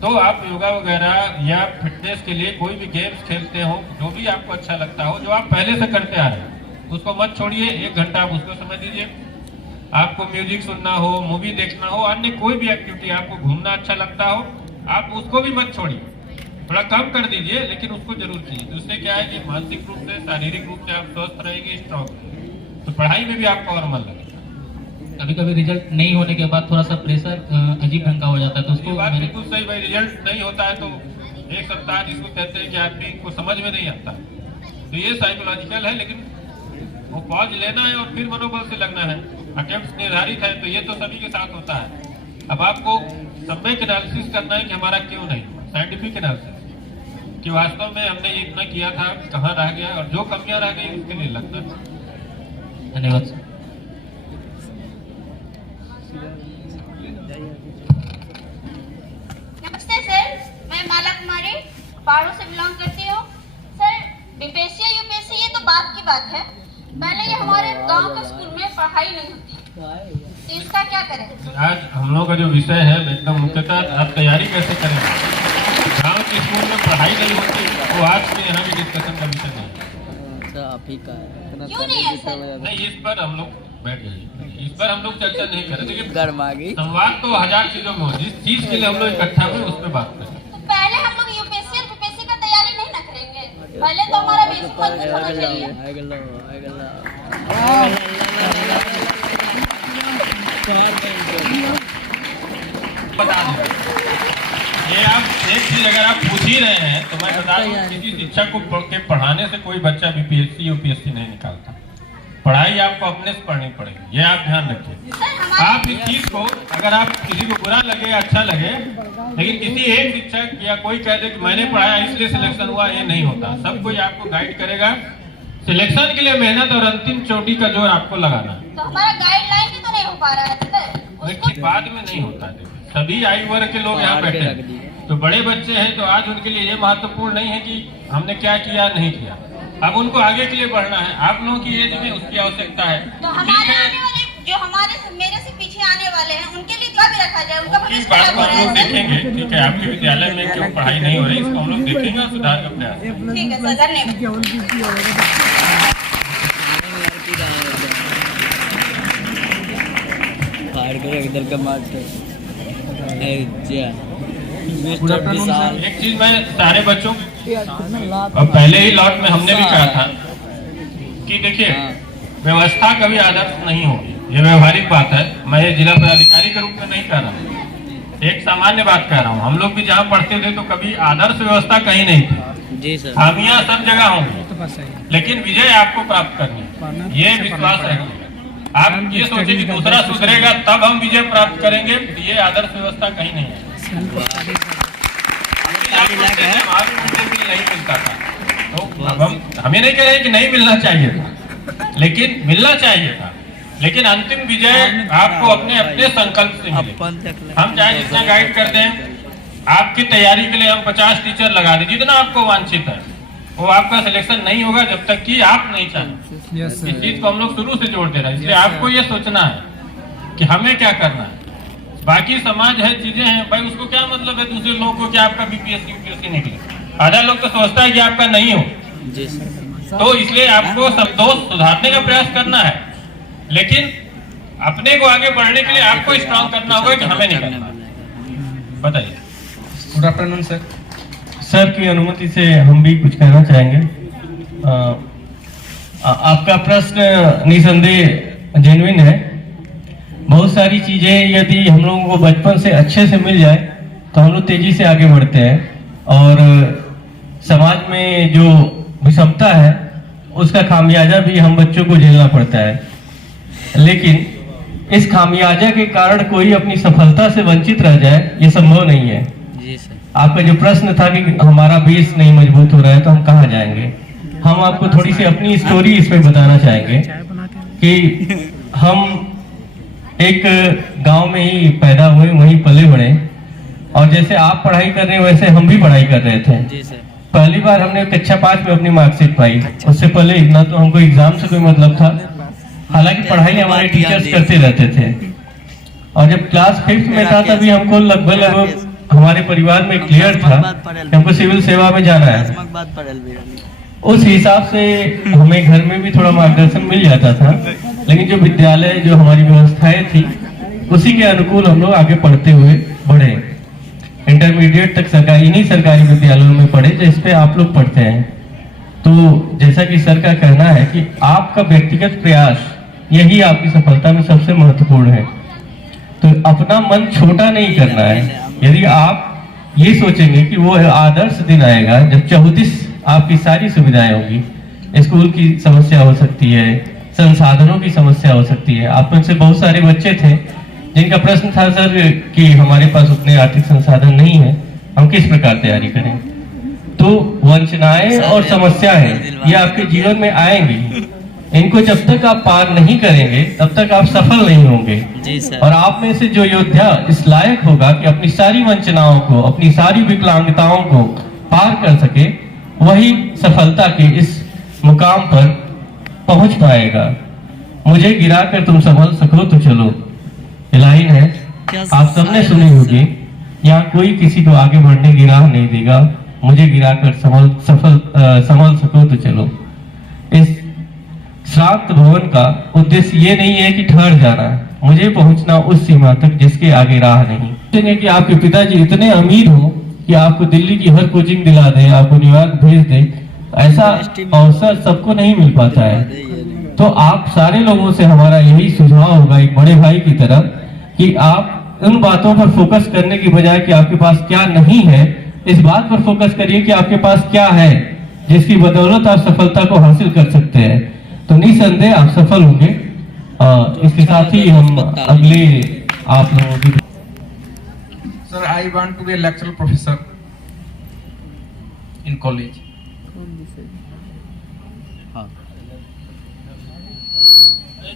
तो आप योगा वगैरह या फिटनेस के लिए कोई भी गेम्स खेलते हो, जो भी आपको अच्छा लगता हो, जो आप पहले से करते आ रहे हैं, उसको मत छोड़िए। 1 घंटा आप उसको समय दीजिए। आपको म्यूजिक सुनना हो, मूवी देखना हो, अन्य कोई भी एक्टिविटी, आपको घूमना अच्छा लगता हो, आप उसको भी मत छोड़िए, थोड़ा कम कर दीजिए, लेकिन उसको जरूर कीजिए। तो उससे क्या है कि मानसिक रूप से, शारीरिक रूप से आप स्वस्थ रहेंगे, स्ट्रॉन्ग रहेंगे, तो पढ़ाई में भी आपको और मन लगेगा। कभी कभी रिजल्ट नहीं होने के बाद थोड़ा सा प्रेशर अजीब ढंग का हो जाता है, तो उसको बात बिल्कुल सही भाई। रिजल्ट नहीं होता है तो 1 सप्ताह जिसको कहते हैं कि आदमी को समझ में नहीं आता, तो ये साइकोलॉजिकल है। लेकिन वो पॉज लेना है और फिर मनोबल से लगना है। अटेम्प्ट निर्धारित है तो ये तो सभी के साथ होता है। अब आपको सम्यक एनालिसिस करना है कि हमारा क्यों नहीं हुआ, साइंटिफिक एनालिसिस कि वास्तव में हमने ये इतना किया था, कहाँ रह गया, और जो कमियां रह गई उसके लिए लगना है। धन्यवाद सर। नमस्ते सर, मैं माला कुमारी पहाड़ों से बिलोंग करती हूँ। सर बीपीएससी यूपीएससी ये तो बात की बात है, पहले ये हमारे गांव के स्कूल में पढ़ाई नहीं होती, तो इसका क्या करें? आज हम लोग का जो विषय है एकदम मुख्यतः आप तैयारी कैसे करेंगे। गांव के स्कूल में पढ़ाई नहीं होती वो आज के यहाँ की डिस्कशन का विषय नहीं है। आप ही का है क्यों नहीं है सर? नहीं, इस पर हम लोग बैठ जाइए, इस पर हम लोग चर्चा नहीं करें। देखिए गर्म आ गई। संवाद तो 1000 चीजों में हो, जिस चीज के लिए हम लोग इकट्ठा हुए उस पर बात करें। तो पहले हम लोग यूपीएससी और बीपीएससी का तैयारी नहीं ना करेंगे? पहले तो हमारा बेसिक मजबूत होना चाहिए। बता दें, ये आप एक चीज अगर आप पूछ ही रहे हैं तो मैं बता दूं किसी शिक्षक को के पढ़ाने से कोई बच्चा बीपीएससी यूपीएससी नहीं निकालता। पढ़ाई आपको अपने से पढ़नी पड़ेगी, ये आप ध्यान रखिए। सर हमारे आप इस चीज को, अगर आप किसी को बुरा लगे अच्छा लगे, लेकिन किसी एक शिक्षक या कोई कह दे कि मैंने पढ़ाया इसलिए सिलेक्शन हुआ, ये नहीं होता। सब कोई आपको गाइड करेगा। सिलेक्शन के लिए मेहनत और अंतिम चोटी का जोर आपको लगाना है। तो हमारा गाइडलाइन भी तो नहीं हो पा रहा है सर। देखिए बाद में नहीं होता है। सभी आयु वर्ग के लोग यहाँ बैठे हैं, तो बड़े बच्चे हैं तो आज उनके लिए ये महत्वपूर्ण नहीं है कि हमने क्या किया नहीं किया। अब उनको आगे के लिए बढ़ना है। आप लोगों की एज में उसकी आवश्यकता है। तो हमारे आने वाले जो हमारे मेरे से पीछे आने वाले हैं उनके लिए क्या भी रखा जाए, उनका इस भविष्य बात खराब को हो हम रहा लोग है सर। देखेंगे, ठीक है। आपके विद्यालय में क्यों पढ़ाई नहीं हो रही, इसको हम लोग देखेंगे और सुधार का प्रयास करेंगे। ठीक है सर, धन्यवाद। फाड़ कर इधर का मारते एक चीज मैं सारे बच्चों और पहले ही लॉट में हमने भी कहा था कि देखिए व्यवस्था कभी आदर्श नहीं होगी, ये व्यवहारिक बात है। मैं ये जिला पदाधिकारी के रूप में नहीं कह रहा हूँ, एक सामान्य बात कह रहा हूँ। हम लोग भी जहाँ पढ़ते थे तो कभी आदर्श व्यवस्था कहीं नहीं थी। जी सर। खामियां सब जगह होंगी, लेकिन विजय आपको प्राप्त करनी है, ये विश्वास रखिए। आप ये सोचिए कि दूसरा सुधरेगा तब हम विजय प्राप्त करेंगे, ये आदर्श व्यवस्था कहीं नहीं है। नहीं मिलता था, तो अब हमें नहीं कह रहे कि नहीं मिलना चाहिए था, लेकिन मिलना चाहिए था। लेकिन अंतिम विजय आपको अपने अपने संकल्प से मिले। हम चाहे जितना गाइड कर दें, आपकी तैयारी के लिए हम 50 टीचर लगा दें, जितना आपको वांछित है, वो आपका सिलेक्शन नहीं होगा जब तक कि आप नहीं चाहें। इस चीज को हम लोग शुरू से जोड़ दे रहे हैं। इसलिए आपको ये सोचना है कि हमें क्या करना है। बाकी समाज है, चीजें हैं, भाई उसको क्या मतलब है दूसरे लोगों को कि आपका बीपीएससी यूपीएससी निकले। आधा लोग तो सोचता है कि आपका नहीं हो। तो इसलिए आपको सब दोष सुधारने का प्रयास करना है, लेकिन अपने को आगे बढ़ने के लिए आपको स्ट्रांग करना होगा कि हमें नहीं करना। बताइए। Good afternoon sir. सर की अनुमति से हम भी कुछ कहना चाहेंगे। आपका प्रश्न निसंदेह जेन्युइन है। बहुत सारी चीजें यदि हम लोगों को बचपन से अच्छे से मिल जाए तो हम लोग तेजी से आगे बढ़ते हैं, और समाज में जो विषमता है उसका खामियाजा भी हम बच्चों को झेलना पड़ता है। लेकिन इस खामियाजा के कारण कोई अपनी सफलता से वंचित रह जाए, ये संभव नहीं है। जी सर। आपका जो प्रश्न था कि हमारा बेस नहीं मजबूत हो रहा है तो हम कहाँ जाएंगे, हम आपको थोड़ी सी अपनी स्टोरी इसमें बताना चाहेंगे कि हम एक गांव में ही पैदा हुए, वहीं पले बड़े, और जैसे आप पढ़ाई कर रहे हैं वैसे हम भी पढ़ाई कर रहे थे। जी सर। पहली बार हमने कक्षा 5 में अपनी मार्कशीट पाई। उससे पहले इतना तो हमको एग्जाम से कोई मतलब था, हालांकि पढ़ाई हमारे टीचर्स करते रहते थे। और जब क्लास 5 में था तभी हमको लगभग हमारे परिवार में क्लियर था कि हमको सिविल सेवा में जाना है। उस हिसाब से हमें घर में भी थोड़ा मार्गदर्शन मिल जाता था, लेकिन जो विद्यालय जो हमारी व्यवस्थाएं थी उसी के अनुकूल हम लोग आगे पढ़ते हुए बढ़े। इंटरमीडिएट तक इन्हीं सरकारी विद्यालयों में पढ़े जिस पे आप लोग पढ़ते हैं। तो जैसा कि सर का कहना है कि आपका व्यक्तिगत प्रयास यही आपकी सफलता में सबसे महत्वपूर्ण है। तो अपना मन छोटा नहीं करना है। यदि आप ये सोचेंगे कि वो आदर्श दिन आएगा जब 34 आपकी सारी सुविधाएं होगी, स्कूल की समस्या हो सकती है, संसाधनों की समस्या हो सकती है। आप में से बहुत सारे बच्चे थे जिनका प्रश्न था सर कि हमारे पास उतने आर्थिक संसाधन नहीं है, हम किस प्रकार तैयारी करें। तो वंचनाएं और समस्याएं ये आपके जीवन में आएंगी, इनको जब तक आप पार नहीं करेंगे तब तक आप सफल नहीं होंगे। जी सर। और आप में से जो योद्धा इस लायक होगा कि अपनी सारी वंचनाओं को, अपनी सारी विकलांगताओं को पार कर सके, वही सफलता के इस मुकाम पर पहुंच पाएगा। मुझे गिरा कर तुम संभल सको तो चलो, ये लाइन है, आप सबने सुनी होगी। यहाँ कोई किसी को आगे बढ़ने की राह नहीं देगा। मुझे गिराकर संभल सको तो चलो। इस शांत भवन का उद्देश्य ये नहीं है कि ठहर जाना, मुझे पहुंचना उस सीमा तक जिसके आगे राह नहीं। सोचेंगे कि आपके पिताजी इतने अमीर हो कि आपको दिल्ली की हर कोचिंग दिला दे, आपको न्यूयॉर्क भेज दे, ऐसा अवसर सबको नहीं मिल पाता है। तो आप सारे लोगों से हमारा यही सुझाव होगा एक बड़े भाई की तरफ कि आप उन बातों पर फोकस करने की बजाय कि आपके पास क्या नहीं है, इस बात पर फोकस करिए कि आपके पास क्या है जिसकी बदौलत आप सफलता को हासिल कर सकते हैं। तो निसंदेह आप सफल होंगे। इसके साथ ही हम अगले आप लोगों की Sir, I want to be a lecturer professor in college.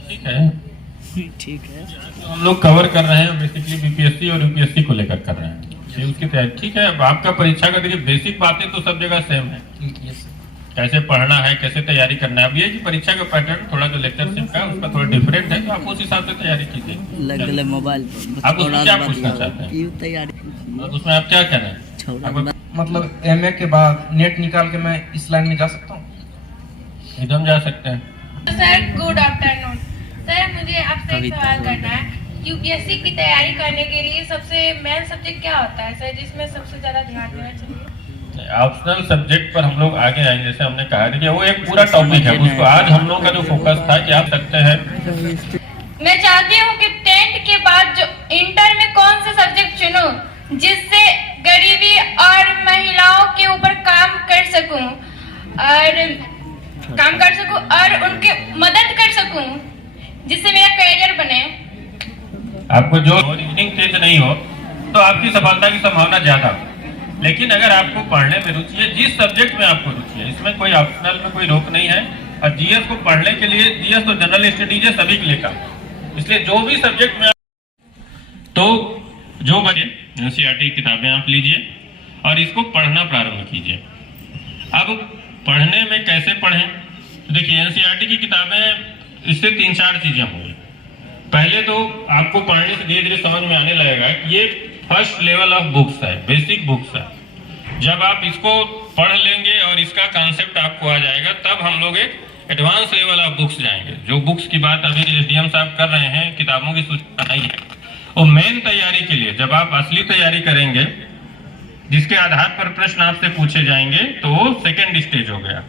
ठीक है, ठीक है। हम लोग कवर कर रहे हैं बेसिकली बीपीएससी और यूपीएससी को लेकर कर रहे हैं, ये उसकी तैयारी। ठीक है, अब आपका परीक्षा का देखिए बेसिक बातें तो सब जगह सेम है, कैसे पढ़ना है, कैसे तैयारी करना है। अब ये कि परीक्षा का पैटर्न थोड़ा जो लेक्चरशिप का उसका थोड़ा डिफरेंट है, तो आप उस हिसाब से तैयारी कीजिए। मोबाइल आप उसमें क्या पूछना चाहते हैं, उसमें आप क्या कह रहे हैं? मतलब एमए के बाद नेट निकाल के मैं इस लाइन में जा सकता हूँ? एकदम जा सकते हैं। Sir good afternoon. सर मुझे आपसे एक सवाल करना है, यूपीएससी की तैयारी करने के लिए सबसे मेन सब्जेक्ट क्या होता है सर, जिसमें सबसे ज्यादा ध्यान देना चाहिए? ऑप्शनल सब्जेक्ट पर हम लोग आगे आएंगे, जैसे हमने कहा देखिए वो एक पूरा टॉपिक है, उसको आज हम लोग का जो फोकस था कि आप सकते हैं। मैं चाहती हूँ कि 10th के बाद जो इंटर में कौन से सब्जेक्ट चुनूं जिससे गरीबी और महिलाओं के ऊपर काम कर सकूं और उनके मदद कर सकूं, जिससे मेरा करियर बने। आपको जो रीजनिंग तेज नहीं हो तो आपकी सफलता की संभावना ज्यादा, लेकिन अगर आपको पढ़ने में रुचि है, जिस सब्जेक्ट में आपको रुचि है, इसमें कोई ऑप्शनल में कोई रोक नहीं है। और जीएस को पढ़ने के लिए, जीएस तो जनरल स्टडीज है सभी के लिए का, इसलिए जो भी सब्जेक्ट में तो जो बचे एनसीईआरटी की किताबें आप लीजिए और इसको पढ़ना प्रारंभ कीजिए। अब पढ़ने में कैसे पढ़ें, तो देखिए एनसीईआरटी की किताबें, इससे 3-4 चीजें होंगी। पहले तो आपको पढ़ने से धीरे धीरे समझ में आने लगेगा कि ये फर्स्ट लेवल ऑफ बुक्स है, बेसिक बुक्स है। जब आप इसको पढ़ लेंगे और इसका कॉन्सेप्ट आपको आ जाएगा, तब हम लोग एक एडवांस लेवल ऑफ बुक्स जाएंगे। जो बुक्स की बात अभी एसडीएम साहब कर रहे हैं, किताबों की सूची बनाई है, और मेन तैयारी के लिए जब आप असली तैयारी करेंगे, जिसके आधार पर प्रश्न आपसे पूछे जाएंगे, तो वो सेकेंड स्टेज हो गया।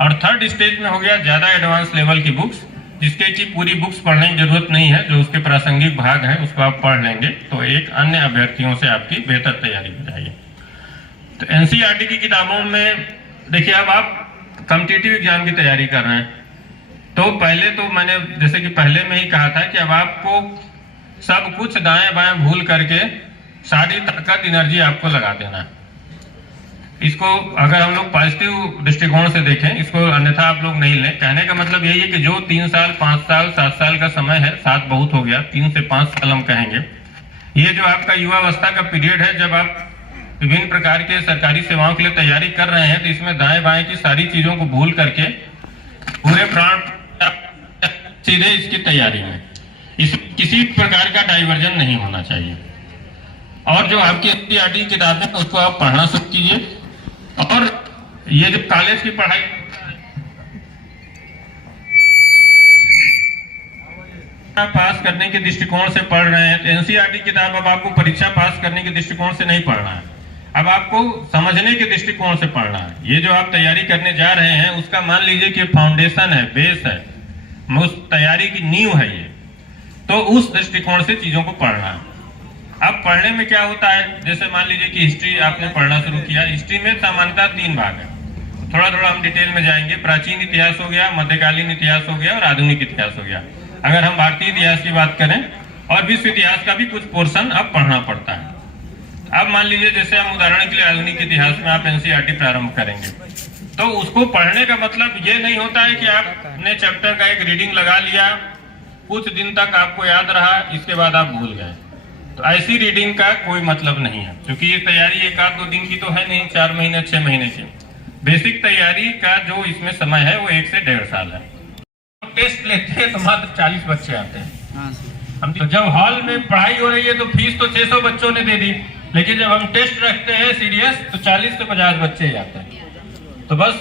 और थर्ड स्टेज में हो गया ज्यादा एडवांस लेवल की बुक्स, जिसके की पूरी बुक्स पढ़ने की जरूरत नहीं है, जो उसके प्रासंगिक भाग है उसको आप पढ़ लेंगे, तो एक अन्य अभ्यर्थियों से आपकी बेहतर तैयारी हो जाएगी। तो एनसीईआरटी की किताबों में देखिए, अब आप कॉम्पिटिटिव एग्जाम की तैयारी कर रहे हैं, तो पहले तो मैंने जैसे कि पहले में ही कहा था कि अब आपको सब कुछ दाएं बाएं भूल करके सारी ताकत एनर्जी आपको लगा देना है। इसको अगर हम लोग पॉजिटिव दृष्टिकोण से देखें, इसको अन्यथा आप लोग नहीं लें। कहने का मतलब यही है कि जो 3 साल 5 साल 7 साल का समय है, 7 बहुत हो गया, 3 से 5 साल हम कहेंगे, ये जो आपका युवावस्था का पीरियड है, जब आप विभिन्न प्रकार के सरकारी सेवाओं के लिए तैयारी कर रहे हैं, तो इसमें दाएं बाएं की सारी चीजों को भूल करके पूरे प्राण सीधे इसकी तैयारी में, इस किसी प्रकार का डाइवर्जन नहीं होना चाहिए। और जो आपकी एनसीईआरटी किताबें हैं उसको आप पढ़ना शुरू कीजिए। और ये जो कॉलेज की पढ़ाई पास करने के दृष्टिकोण से पढ़ रहे हैं, तो एनसीईआरटी किताब अब आपको परीक्षा पास करने के दृष्टिकोण से नहीं पढ़ना है, अब आपको समझने के दृष्टिकोण से पढ़ना है। ये जो आप तैयारी करने जा रहे हैं, उसका मान लीजिए कि फाउंडेशन है, बेस है, उस तैयारी की नींव है ये, तो उस दृष्टिकोण से चीजों को पढ़ना है। अब पढ़ने में क्या होता है, जैसे मान लीजिए कि हिस्ट्री आपने पढ़ना शुरू किया, हिस्ट्री में सामान्यतः 3 भाग है, थोड़ा थोड़ा हम डिटेल में जाएंगे। प्राचीन इतिहास हो गया, मध्यकालीन इतिहास हो गया और आधुनिक इतिहास हो गया। अगर हम भारतीय इतिहास की बात करें, और विश्व इतिहास का भी कुछ पोर्शन अब पढ़ना पड़ता है। अब मान लीजिए जैसे हम उदाहरण के लिए आधुनिक इतिहास में आप एनसीईआरटी प्रारंभ करेंगे, तो उसको पढ़ने का मतलब ये नहीं होता है कि आपने चैप्टर का एक रीडिंग लगा लिया, कुछ दिन तक आपको याद रहा, इसके बाद आप भूल गए। तो ऐसी रीडिंग का कोई मतलब नहीं है, क्योंकि ये तैयारी 1-2 दिन की तो है नहीं, 4 महीने 6 महीने की। बेसिक तैयारी का जो इसमें समय है वो 1 से 1.5 साल है। टेस्ट लेते हैं तो मात्र 40 बच्चे आते हैं। हम तो जब हॉल में पढ़ाई हो रही है तो फीस तो 600 बच्चों ने दे दी, लेकिन जब हम टेस्ट रखते हैं सीरियस, तो 40 से 50 बच्चे ही आते हैं। तो बस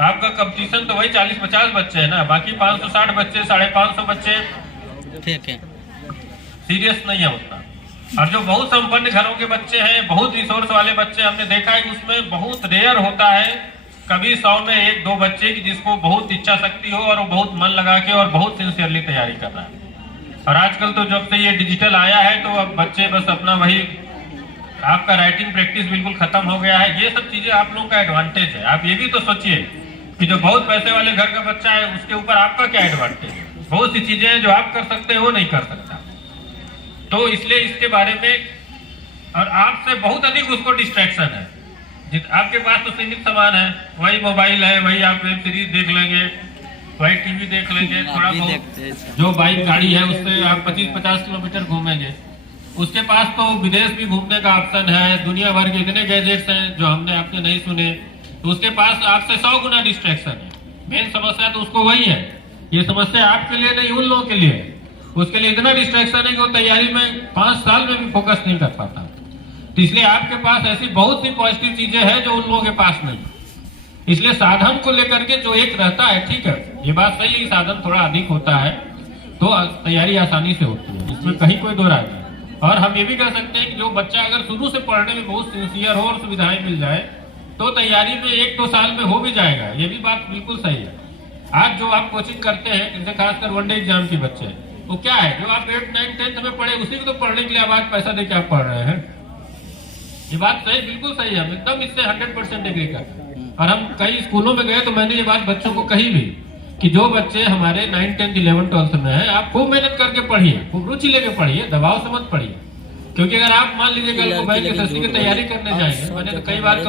आपका कंपटीशन तो वही 40-50 बच्चे है ना, बाकी 560 बच्चे, 550 बच्चे ठीक है, सीरियस नहीं है उतना। और जो बहुत संपन्न घरों के बच्चे हैं, बहुत रिसोर्स वाले बच्चे, हमने देखा है कि उसमें बहुत रेयर होता है कभी 100 में 1-2 बच्चे की जिसको बहुत इच्छा शक्ति हो और वो बहुत मन लगा के और बहुत सिंसियरली तैयारी कर रहा है। और आजकल तो जब से ये डिजिटल आया है, तो अब बच्चे बस अपना वही, आपका राइटिंग प्रैक्टिस बिल्कुल खत्म हो गया है। ये सब चीजें आप लोगों का एडवांटेज है। आप ये भी तो सोचिए कि जो बहुत पैसे वाले घर का बच्चा है उसके ऊपर आपका क्या एडवांटेज है। बहुत सी चीजें हैं जो आप कर सकते हैं वो नहीं कर सकता। तो इसलिए इसके बारे में, और आपसे बहुत अधिक उसको डिस्ट्रैक्शन है। आपके पास तो सीमित सामान है, वही मोबाइल है, वही आप वेब सीरीज देख लेंगे, वही टीवी देख लेंगे, थोड़ा बहुत जो बाइक गाड़ी है उससे आप 25-50 किलोमीटर घूमेंगे। उसके पास तो विदेश भी घूमने का ऑप्शन है, दुनिया भर के इतने गैजेट्स हैं जो हमने आपने नहीं सुने। तो उसके पास आपसे 100 गुना डिस्ट्रैक्शन है। मेन समस्या तो उसको वही है। ये समस्या आपके लिए नहीं, उन लोगों के लिए है। उसके लिए इतना डिस्ट्रैक्शन है कि वो तैयारी में 5 साल में भी फोकस नहीं कर पाता। तो इसलिए आपके पास ऐसी बहुत सी पॉजिटिव चीजें हैं जो उन लोगों के पास नहीं। इसलिए साधन को लेकर के जो एक रहता है, ठीक है, ये बात सही है कि साधन थोड़ा अधिक होता है तो तैयारी आसानी से होती है, इसमें कहीं कोई दो राय नहीं। और हम ये भी कह सकते हैं कि जो बच्चा अगर शुरू से पढ़ने में बहुत सिंसियर हो और सुविधाएं मिल जाए तो तैयारी में 1-2 साल में हो भी जाएगा। ये भी बात बिल्कुल सही है। आज जो आप कोचिंग करते हैं, जैसे खासकर वनडे एग्जाम के बच्चे, वो क्या है, जो आप 8, 9, 10 में पढ़े उसी को तो पढ़ने के लिए आप आज पैसा देके आप पढ़ रहे हैं। ये बात सही, बिल्कुल सही है, हम एकदम इससे 100% एग्री करते हैं। और हम कई स्कूलों में गए तो मैंने ये बात बच्चों को कही भी कि जो बच्चे हमारे 9, 10, 11, 12 में है, आप खूब मेहनत करके पढ़िए, खूब रुचि लेके पढ़िए, दबाव से मत पढ़िए। क्योंकि अगर आप मान लीजिए कल को बैंक एसएससी की तैयारी करने जाएंगे, मैंने तो कई बार